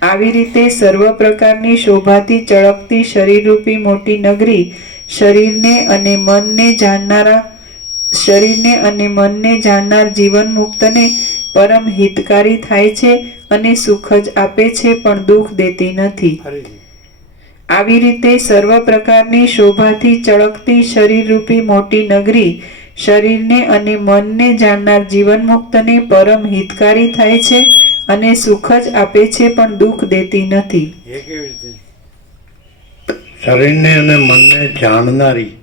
આવી રીતે સર્વ પ્રકારની શોભાથી ચળકતી શરીરરૂપી મોટી નગરી શરીરને અને મનને જાણનાર જીવન મુક્તને પરમ હિતકારી થાય છે અને સુખ જ આપે છે, પણ દુઃખ દેતી નથી. આવી રીતે સર્વ પ્રકારની શોભાથી ચળકતી શરીરરૂપી મોટી નગરી શરીરને અને મનને જાણનાર જીવન મુક્તને પરમ હિતકારી થાય છે અને સુખ જ આપે છે, પણ દુઃખ દેતી નથી. એ કેવી રીતે? શરીરને અને મનને જાણનારી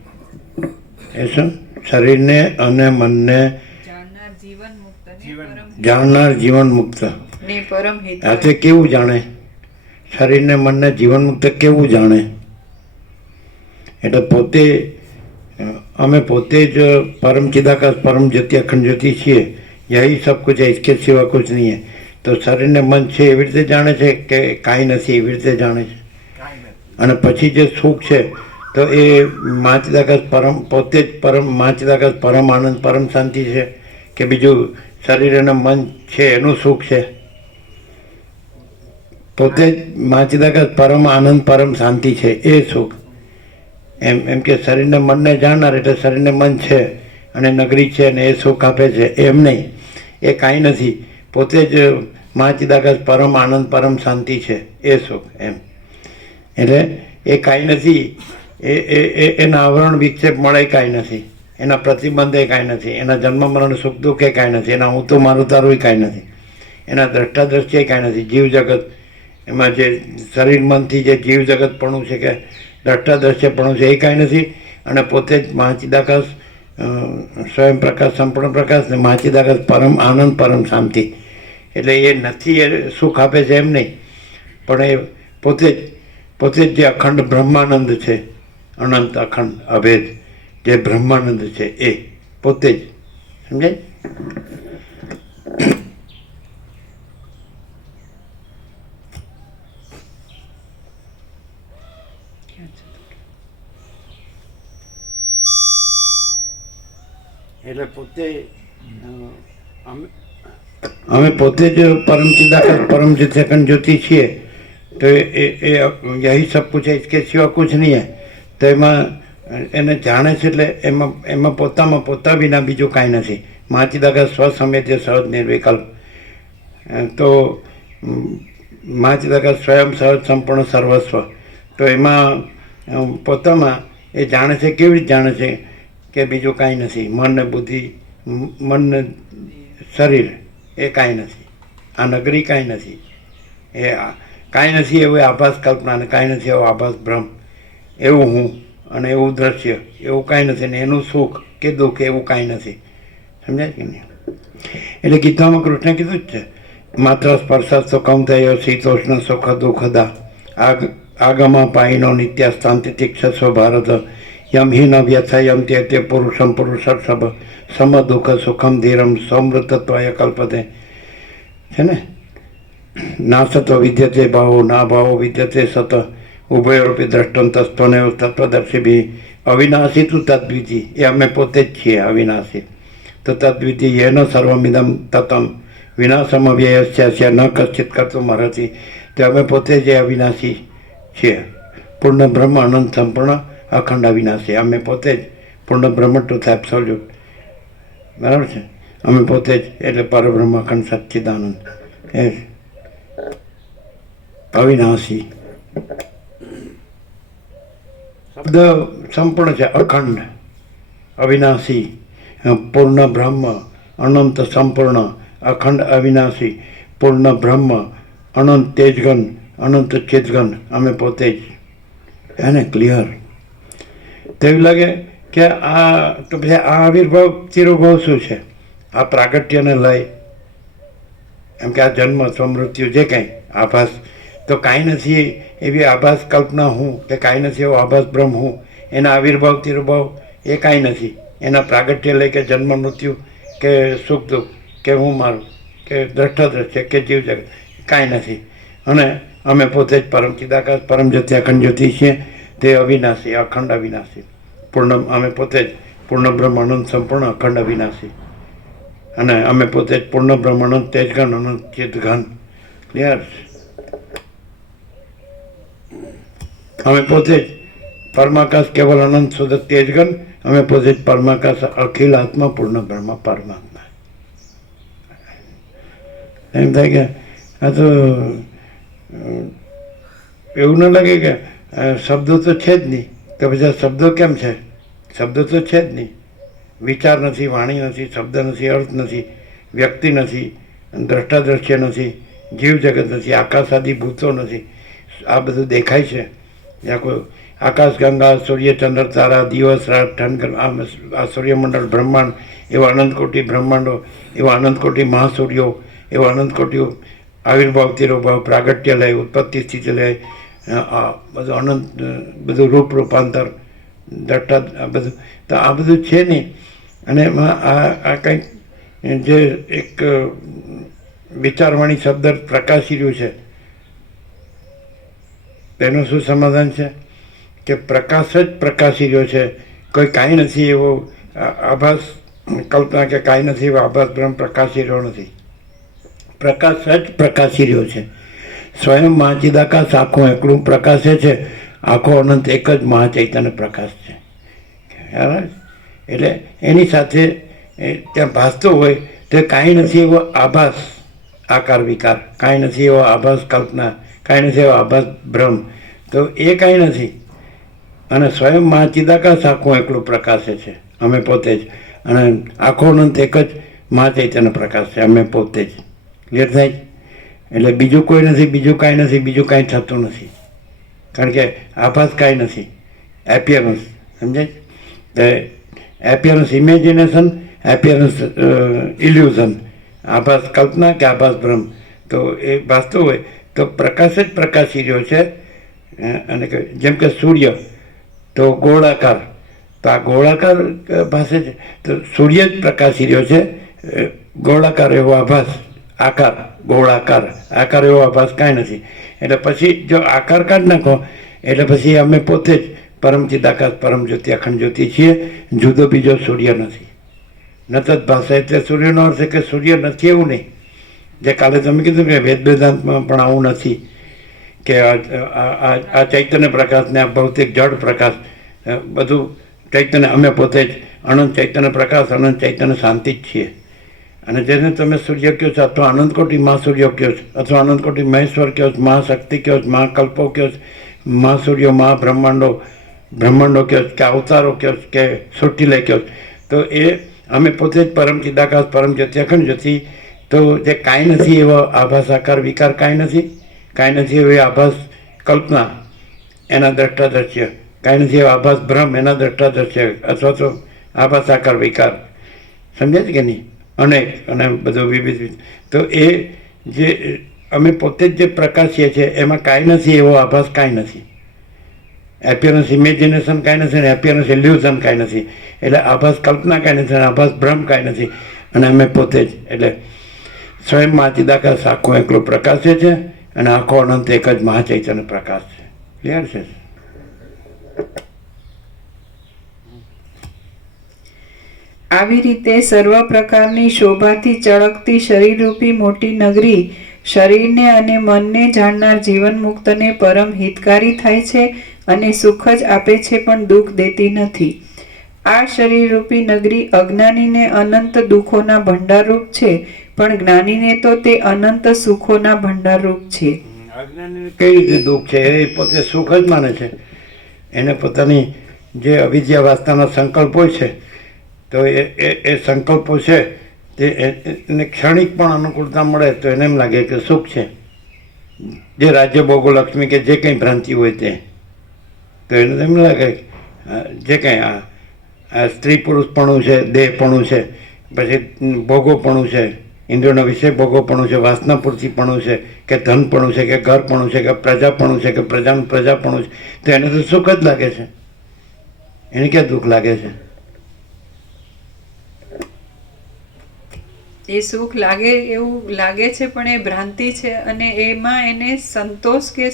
એ શું? શરીરને અને મનને જાણનાર જીવન મુક્ત. ને પરમ આ હિતકારી. તે કેવું જાણે? શરીરને મનને જીવન મુક્ત કેવું જાણે? એટલે પોતે અમે પોતે જ પરમ चिदाकाश परम ज्योति अखंड ज्योति છીએ. यही सब कुछ है, इसके सिवा कुछ नहीं है. તો શરીરને મન છે એવી રીતે જાણે છે કે કાંઈ નથી એવી રીતે જાણે છે? કાંઈ નથી. અને પછી જે સુખ છે તો એ મા चिदाकाश પરમ પોતે જ પરમ મા चिदाकाश પરમ આનંદ પરમ શાંતિ છે કે બીજું શરીર અને મન છે એનું સુખ છે? પોતે જ મા चिदाकाश પરમ આનંદ પરમ શાંતિ છે એ સુખ. એમ કે શરીરને મનને જાણનાર એટલે શરીરને મન છે અને નગરી છે અને એ સુખ આપે છે એમ નહીં. એ કાંઈ નથી, પોતે જ મા चिदाकाश પરમ આનંદ પરમ શાંતિ છે એ સુખ એમ. એટલે એ કાંઈ નથી, એના આવરણ વિક્ષેપ મળે કાંઈ નથી, એના પ્રતિબંધે કાંઈ નથી, એના જન્મ મરણ સુખ દુઃખે કાંઈ નથી, એના હું તો મારું તારું કાંઈ નથી, એના દ્રષ્ટા દ્રષ્ટિએ કાંઈ નથી. જીવ જગત એમાં જે શરીર મનથી જે જીવ જગતપણું છે કે દ્રષ્ટા દ્રશ્યપણું છે એ કાંઈ નથી. અને પોતે જ મા चिदाकाश સ્વયં પ્રકાશ સંપૂર્ણ પ્રકાશ ને મા चिदाकाश પરમ આનંદ પરમ શાંતિ. એટલે એ નથી એ સુખ આપે છે એમ નહીં, પણ એ પોતે જ જે અખંડ બ્રહ્માનંદ છે, અનંત અખંડ અભેદ જે બ્રહ્માનંદ છે એ પોતે જ. સમજાય? એટલે પોતે અમે પોતે જ પરમ चिदाकाश परम ज्योति अखंड ज्योति છીએ. તો એ યહી સબ કુછ है, इसके सिवा कुछ नहीं है. તો એમાં એને જાણે છે એટલે એમાં પોતા વિના બીજું કાંઈ નથી. મા चिदाकाश સ્વસમેત્ય સહજ નિર્વિકલ્પ. તો મા चिदाकाश સ્વયં સહજ સંપૂર્ણ સર્વસ્વ. તો એમાં પોતામાં એ જાણે છે. કેવી રીતે જાણે છે? કે બીજું કાંઈ નથી. મન ને બુદ્ધિ, મન ને શરીર એ કાંઈ નથી. આ નગરી કાંઈ નથી. એ કાંઈ નથી એવું આભાસ કલ્પના, અને કાંઈ નથી એવો આભાસ ભ્રમ, એવું હું અને એવું દ્રશ્ય એવું કાંઈ નથી. ને એનું સુખ કે દુઃખ એવું કાંઈ નથી. સમજાય કે નહીં? એટલે ગીતામાં કૃષ્ણે કીધું જ છે, માત્ર સ્પર્શ સુખમ થયો શીતોષ્ણ સુખ દુઃખદા આગમા પાઈનો નિત્યાસ્તાંતિ તિક્ષસ્વ ભારત યમ હિ ન વ્યથયમ તે પુરુષમ પુરુષર્ષભ સમ દુઃખ સુખમ ધીરમ સમૃતત્વાય કલ્પતે. છે ને? ના સત્વ વિદ્યતે ભાવો ના ભાવો વિદ્યતે સત ઉભયોરૂપી દ્રષ્ટમ તસ્ત્વને તત્વદર્શી બી અવિનાશી તું તદ્વિધિ. એ અમે પોતે જ છીએ અવિનાશી. તો તદ્વિધિ યેન સર્વમિદમ તતમ વિનાશમ અવ્યયસ્ય ન કશ્ચિત કરતું મરતી. તો અમે પોતે જે અવિનાશી છીએ, પૂર્ણ બ્રહ્મ અનંત સંપૂર્ણ અખંડ અવિનાશી. અમે પોતે જ પૂર્ણ બ્રહ્મ ટ્રુથ એબ્સોલ્યુટ. બરાબર છે? અમે પોતે જ એટલે પરબ્રહ્મ અખંડ સચ્ચિદાનંદ એ અવિનાશી. શબ્દ સંપૂર્ણ છે, અખંડ અવિનાશી, પૂર્ણ બ્રહ્મ અનંત સંપૂર્ણ અખંડ અવિનાશી, પૂર્ણ બ્રહ્મ અનંત તેજગન અનંત ચેતગન. અમે પોતે જ એને ક્લિયર. તેવું લાગે કે આ તો પછી આ આવિર્ભાવ તિરોભાવ શું છે? આ પ્રાગટ્યને લઈ એમ કે આ જન્મ સ્વમૃત્યુ જે કંઈ આભાસ તો કાંઈ નથી એવી આભાસ કલ્પના હું કે કાંઈ નથી એવો આભાસ બ્રહ્મ હું. એના આવિર્ભાવ તિરોભાવ એ કાંઈ નથી. એના પ્રાગટ્ય લઈ કે જન્મ મૃત્યુ કે સુખ દુઃખ કે હું મારું કે દ્રષ્ટાદ્રષ્ય કે જીવ જગત કાંઈ નથી. અને અમે પોતે જ પરમ ચિદાકાશ પરમ જ્યોતિ અખંડ જ્યોતિ છીએ. તે અવિનાશી અખંડ અવિનાશી પૂર્ણ. અમે પોતે જ પૂર્ણ બ્રહ્મ અનંત સંપૂર્ણ અખંડ અવિનાશી. અને અમે પોતે જ પૂર્ણ બ્રહ્મ અનંત તેજગન અનંત ચિદઘન. ક્લિયર? અમે પોતે જ પરમાકાશ કેવલ અનંત શુદ્ધ તેજગન. અમે પોતે જ પરમાકાશ અખિલ આત્મા પૂર્ણ બ્રહ્મ પરમાત્મા. એમ થાય કે આ તો એવું ન લાગે કે શબ્દો તો છે જ નહીં તો પછી આ શબ્દો કેમ છે? શબ્દો તો છે જ નહીં. વિચાર નથી, વાણી નથી, શબ્દ નથી, અર્થ નથી, વ્યક્તિ નથી, દ્રષ્ટાદ્રશ્ય નથી, જીવ જગત નથી, આકાશ આદિ ભૂતો નથી. આ બધું દેખાય છે. આખું આકાશ ગંગા સૂર્ય ચંદ્ર તારા દિવસ રાત ઠંડ આ સૂર્યમંડળ બ્રહ્માંડ એવા અનંતકોટી બ્રહ્માંડો એવા અનંતકોટી મહાસૂર્યો એવા અનંતકોટી આવિર્ભાવ તિરોભાવ પ્રાગટ્ય લય ઉત્પત્તિ સ્થિતિ લય આ બધું અનંત બધું રૂપ રૂપાંતર દ્રષ્ટા આ બધું તો આ બધું છે નહીં. અને એમાં આ કંઈક જે એક વિચારવાણી શબ્દ પ્રકાશી રહ્યું છે તેનું શું સમાધાન છે? કે પ્રકાશ જ પ્રકાશી રહ્યો છે. કોઈ કાંઈ નથી એવો આભાસ કલ્પના કે કાંઈ નથી એવો આભાસ બ્રહ્મ પ્રકાશી રહ્યો નથી. પ્રકાશ જ પ્રકાશી રહ્યો છે. સ્વયં મહાચિદાકાશ આખું એકલું પ્રકાશે છે. આખો અનંત એક જ મહાચૈતન્ય પ્રકાશ છે. બરાબર? એટલે એની સાથે ત્યાં ભાસતો હોય તો કાંઈ નથી એવો આભાસ આકાર વિકાર, કાંઈ નથી એવો આભાસ કલ્પના, કાંઈ નથી એવો આભાસ બ્રહ્મ. તો એ કાંઈ નથી. અને સ્વયં મહાચિદાકાશ આખું એકલું પ્રકાશે છે. અમે પોતે જ. અને આખો અનંત એક જ મહાચૈતન્ય પ્રકાશ છે. અમે પોતે જ. ક્લિયર થાય? એટલે બીજું કોઈ નથી, બીજું કાંઈ નથી, બીજું કાંઈ થતું નથી. કારણ કે આભાસ કાંઈ નથી. એપિયરન્સ સમજાય? Appearance imagination, appearance illusion. આભાસ કલ્પના કે આભાસ બ્રહ્મ. તો એ ભાસતું હોય તો પ્રકાશ જ પ્રકાશી રહ્યો છે. અને જેમ કે સૂર્ય તો ગોળાકાર, તો આ ગોળાકાર ભાષે છે તો સૂર્ય જ પ્રકાશી રહ્યો છે. ગોળાકાર એવો આભાસ આકાર, ગોળાકાર આકાર એવો આભાસ કાંઈ નથી. એટલે પછી જો આકાર કાઢી નાખો એટલે પછી અમે પોતે જ પરમ ચિદાકાશ પરમ જ્યોતિ અખંડ જ્યોતિ છીએ. જુદો બીજો સૂર્ય નથી. નતત ભાષા એટલે સૂર્યનો અર્થ છે કે સૂર્ય નથી એવું નહીં. જે કાલે તમે કીધું કે વેદ વેદાંતમાં પણ આવું નથી કે આ ચૈતન્ય પ્રકાશ ને આ ભૌતિક જળ પ્રકાશ બધું ચૈતન્ય. અમે પોતે જ અનંત ચૈતન્ય પ્રકાશ, અનંત ચૈતન્ય શાંતિ જ છીએ. અને જેને તમે સૂર્ય કહો છો અથવા અનંતકોટી મહાસૂર્યો કહો છો અથવા અનંતકોટી મહેશ્વર કહો છો, મહાશક્તિ કહો છો, મહાકલ્પો કહો છો, મહાસૂર્યો, મહાબ્રહ્માંડો બ્રહ્માંડો કહો છો કે અવતારો કહો છો કે સુટ્ટીલય કહો છો, તો એ અમે પોતે જ પરમ ચિદાકાશ પરમ જ્યોતિ અખંડ જ્યોતિ. તો જે કાંઈ નથી એવો આભાસ આકાર વિકાર કાંઈ નથી. કાંઈ નથી એવી આભાસ કલ્પના એના દ્રષ્ટાદ્રશ્ય, કાંઈ નથી એવો આભાસ બ્રહ્મ એના દ્રષ્ટાદ્રશ્ય અથવા તો આભાસ આકાર વિકાર. સમજાય છે કે નહીં? અનેક અને બધું વિવિધ. તો એ જે અમે પોતે જ જે પ્રકાશીએ છીએ એમાં કાંઈ નથી એવો આભાસ કાંઈ નથી. એપિયરન્સ ઇમેજિનેશન કાંઈ નથી અને એપિયરન્સ ઇલ્યુઝન કાંઈ નથી. એટલે આભાસ કલ્પના કાંઈ નથી અને આભાસ બ્રહ્મ કાંઈ નથી. અને અમે પોતે જ એટલે સ્વયં મહાચિદાકાશ આખો એકલો પ્રકાશે છે અને આખો અનંત એક જ મહાચૈતન્ય પ્રકાશ છે. ક્લિયર છે? આવી રીતે સર્વ પ્રકારની શોભાથી ચળકતી શરીરરૂપી મોટી નગરી શરીરને અને મનને જાણનાર જીવન મુક્તને પરમ હિતકારી થાય છે અને સુખ જ આપે છે પણ દુઃખ દેતી નથી. આ શરીરરૂપી નગરી અજ્ઞાનીને અનંત દુઃખોના ભંડારરૂપ છે, પણ જ્ઞાનીને તો તે અનંત સુખોના ભંડારરૂપ છે. અજ્ઞાની કઈ રીતે દુઃખ છે? એ પોતે સુખ જ માને છે. એને પોતાની જે અવિદ્યા વાસનાના સંકલ્પ હોય છે, તો એ સંકલ્પો છે તે એને ક્ષણિક પણ અનુકૂળતા મળે તો એને એમ લાગે કે સુખ છે. જે રાજ્ય ભોગો લક્ષ્મી કે જે કંઈ ભ્રાંતિ હોય તે, તો એને એમ લાગે જે કંઈ આ સ્ત્રી પુરુષપણું છે, દેહપણું છે, પછી ભોગોપણું છે, ઇન્દ્રિયોના વિષય ભોગોપણું છે, વાસનાપૂર્તિપણું છે, કે ધનપણું છે, કે ઘરપણું છે, કે પ્રજાપણું છે, કે પ્રજાનું પ્રજાપણું છે, તો એને તો સુખ જ લાગે છે. એને ક્યાં દુઃખ લાગે છે? એ સુખ લાગે એવું લાગે છે, પણ એ ભ્રાંતિ છે, અને એમાં એને સંતોષ કે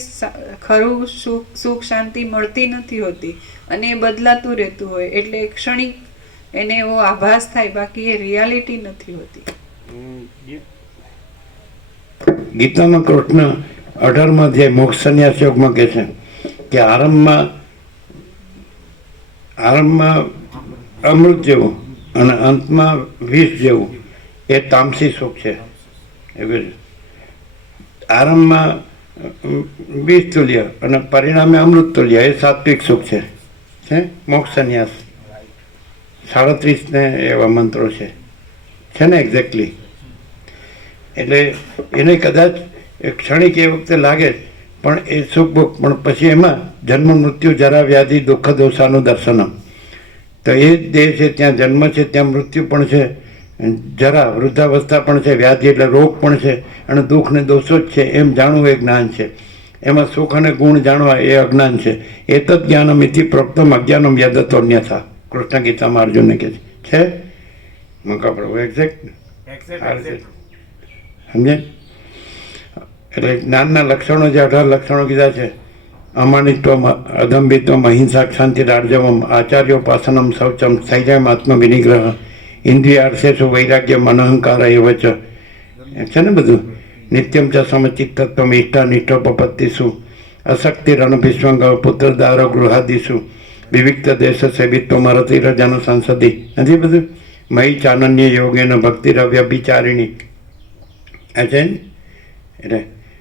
ખરું સુખ શાંતિ મળતી નથી હોતી, અને એ બદલાતું રહેતું હોય એટલે ક્ષણિક એને એવો આભાસ થાય, બાકી એ રિયાલિટી નથી હોતી. ગીતામાં કૃષ્ણ 18મા અધ્યાય મોક્ષ સંન્યાસ યોગમાં કહે છે કે આરંભમાં અમૃત જેવું અને અંતમાં વિષ જેવું એ તામસી સુખ છે. આરંભમાં વિષ તુલ્ય અને પરિણામે અમૃત તુલ્ય એ સાત્વિક સુખ છે મોક્ષ સંન્યાસ. 37 ને એવા મંત્રો છે ને એક્ઝેક્ટલી. એટલે એને કદાચ ક્ષણિક એ વખતે લાગે પણ એ સુખ ભોગ, પણ પછી એમાં જન્મ મૃત્યુ જરા વ્યાધિ દુઃખ દોષાનું દર્શનમ, તો એ દેહ છે ત્યાં જન્મ છે, ત્યાં મૃત્યુ પણ છે, જરા વૃદ્ધાવસ્થા પણ છે, વ્યાધિ એટલે રોગ પણ છે, અને દુઃખ ને દોષો જ છે એમ જાણવું એ જ્ઞાન છે. એમાં સુખ અને ગુણ જાણવા એ અજ્ઞાન છે. એતદ જ્ઞાનમ ઇતિ પ્રોક્તમ અજ્ઞાનમ યદતો અન્યથા, કૃષ્ણ ગીતામાં અર્જુનને કહે છે. મકા પ્રભુ એક્ઝેક્ટ સમજે? એટલે જ્ઞાનના લક્ષણો જે 18 લક્ષણો કીધા છે, અમાનિત્વમ, અદંભિત્વમ, અહિંસા, ક્ષાંતિ, રાર્જવમ, આચાર્યોપાસનમ, શૌચમ, સૈજમ, આત્મવિનિગ્રહ, ઇન્દ્રિયાર્થેષુ વૈરાગ્યમ, અનહંકાર એવ છે ને બધું. નિત્યમ ચ સમચિત્તત્વમ, ઇષ્ટાનિષ્ટોપપત્તિષુ, અશક્તિરનભિસ્વંગ, પુત્રદાર ગૃહાદિષુ, વિવિક્ત દેશ સેવિત્વમ, રતિરજન સંસદી, નથી બધું. મયી ચાનન્ય યોગેન ભક્તિરવ્યભિચારિણી, આ છે ને. એટલે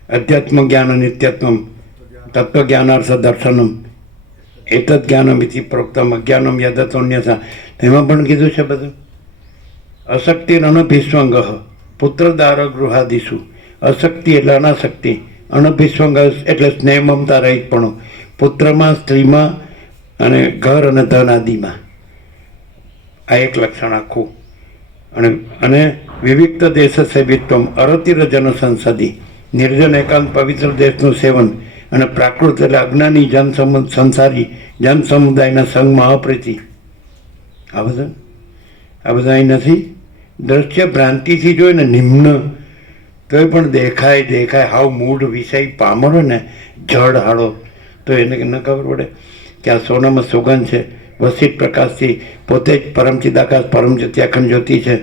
અધ્યાત્મ જ્ઞાન નિત્યત્વમ, તત્વજ્ઞાનાર્થ દર્શનમ, એતદ જ્ઞાનમ ઇતિ પ્રોક્તમ અજ્ઞાનમ યદતોન્યથા, એમાં પણ કીધું છે બધું. અશક્તિ અનભિસ્વંગ, પુત્રદાર ગૃહાદિષુ, અશક્તિ એટલે અનાશક્તિ, અનભિસ્વંગ એટલે સ્નેહ મમતા રહિતપણું, પુત્રમાં, સ્ત્રીમાં અને ઘર અને ધન આદિમાં. આ એક લક્ષણ આખું. અને વિવિક્ત દેશ સેવિત્વમ, અરતિરજન સંસદી, નિર્જન એકાંત પવિત્ર દેશનું સેવન, અને પ્રાકૃત એટલે અજ્ઞાની સંસારી જન સમુદાયના સંઘમાં અપ્રીતિ. આ બધા અહીં નથી. દ્રશ્ય ભ્રાંતિથી જોઈ ને નિમ્ન, તોય પણ દેખાય હાવ મૂઢ વિષય પામરો ને જડ હાડો, તો એને ન ખબર પડે કે આ સોનામાં સુગંધ છે. વસિત પ્રકાશથી પોતે જ પરમચિદાકાશ પરમ જ્યોતિ અખંડ જ્યોતિ છે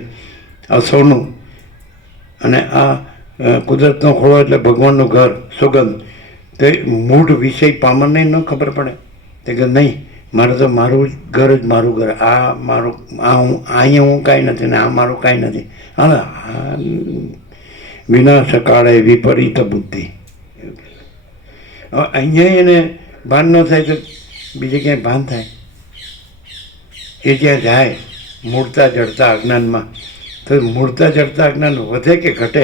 આ સોનું, અને આ કુદરતનો ખોળો એટલે ભગવાનનું ઘર સુગંધ. તો એ મૂઢ વિષય પામરને ન ખબર પડે તે કે નહીં, મારે તો મારું ઘર જ મારું ઘર, આ મારું, અહીંયા હું કાંઈ નથી ને આ મારું કાંઈ નથી. હા, વિનાશ કાળે વિપરીત બુદ્ધિ. હવે અહીંયા એને ભાન ન થાય તો બીજે ક્યાંય ભાન થાય? એ જ્યાં જાય મૂળતા જડતા અજ્ઞાનમાં, તો મૂળતા જડતા અજ્ઞાન વધે કે ઘટે?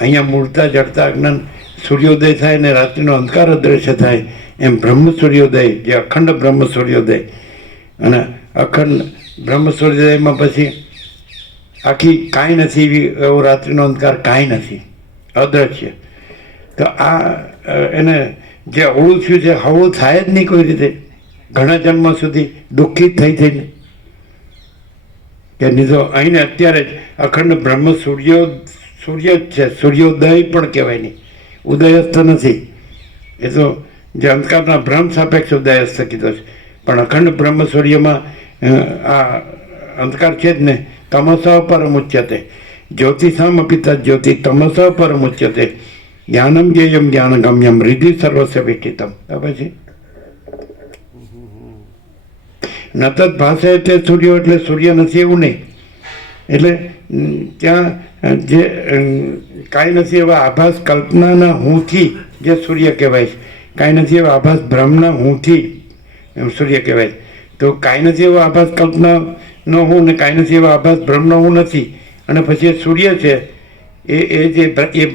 અહીંયા મૂળતા જડતા અજ્ઞાન સૂર્યોદય થાય ને રાત્રિનો અંધકાર અદૃશ્ય થાય, એમ બ્રહ્મ સૂર્યોદય, જે અખંડ બ્રહ્મ સૂર્યોદય, અને અખંડ બ્રહ્મ સૂર્યોદયમાં પછી આખી કાંઈ નથી એવી એવો રાત્રિનો અંધકાર કાંઈ નથી, અદૃશ્ય. તો આ એને જે અવળું થયું છે હવળું થાય જ નહીં કોઈ રીતે. ઘણા જન્મ સુધી દુઃખિત થઈ થઈને કે નહીં તો અહીંને અત્યારે જ અખંડ બ્રહ્મ સૂર્ય જ છે, સૂર્યોદય પણ કહેવાય નહીં, ઉદયસ્થ નથી. એ તો જે અંધકારના ભ્રમ સાપેક્ષ ઉદયસ્થ કીધો છે, પણ અખંડ બ્રહ્મ સૂર્યમાં આ અંધકાર છે જ ને. તમસ પરમુચ્યતે, જ્યોતિષામ અપિ તદ જ્યોતિ તમસ પરમુચ્યતે, જ્ઞાનમ જ્ઞેયમ જ્ઞાનગમ્યમ હૃદિ સર્વસ્ય વિષ્ટિતમ. પછી નતત ભાષા એટલે સૂર્ય એટલે સૂર્ય નથી એવું નહીં. એટલે ત્યાં જે કાંઈ નથી એવા આભાસ કલ્પનાના હુંથી જે સૂર્ય કહેવાય છે, કાંઈ નથી એવા આભાસ ભ્રમના હુંથી સૂર્ય કહેવાય છે. તો કાંઈ નથી એવો આભાસ કલ્પનાનો હું ને કાંઈ નથી એવા આભાસ ભ્રમનો હું નથી. અને પછી એ સૂર્ય છે એ જે એ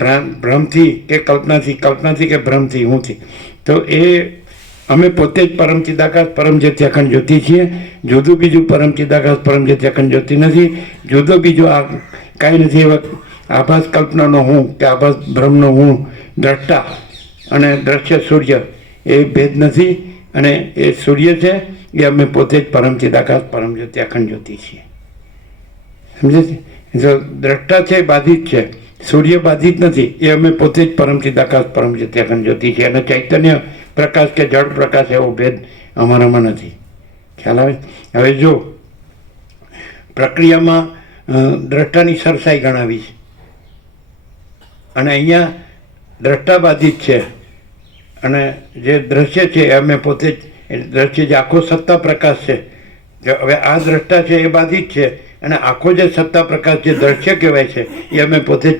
ભ્રમથી કે કલ્પનાથી કે ભ્રમથી હુંથી, તો એ અમે પોતે જ પરમ ચિદાકાશ પરમ જ્યોતિ અખંડ જ્યોતિ છીએ. જુદું બીજું પરમ ચિદાકાશ પરમ જ્યોતિ અખંડ જ્યોતિ નથી. જુદો બીજો આ કાંઈ નથી એવા આભાસ કલ્પનાનો હું કે આભાસ ભ્રમનો હું દ્રષ્ટા અને દ્રશ્ય સૂર્ય એ ભેદ નથી. અને એ સૂર્ય છે એ અમે પોતે જ પરમ ચિદાકાશ પરમ જ્યોતિ અખંડ જ્યોતિ છીએ. સમજે છે? જો દ્રષ્ટા છે એ બાધિત છે, સૂર્ય બાધિત નથી. એ અમે પોતે જ પરમ ચિદાકાશ પરમ જ્યોતિ અખંડ જ્યોતિ છીએ. અને ચૈતન્ય પ્રકાશ કે જળ પ્રકાશ એવો ભેદ અમારામાં નથી. ખ્યાલ આવે? હવે જો પ્રક્રિયામાં દ્રષ્ટાની સરસાઈ ગણાવી છે અને અહીંયા દ્રષ્ટા બાધિત છે અને જે દ્રશ્ય છે એ અમે પોતે જ દ્રશ્ય જે આખો સત્તા પ્રકાશ છે. હવે આ દ્રષ્ટા છે એ બાધિત છે અને આખો જે સત્તા પ્રકાશ જે દ્રશ્ય કહેવાય છે એ અમે પોતે જ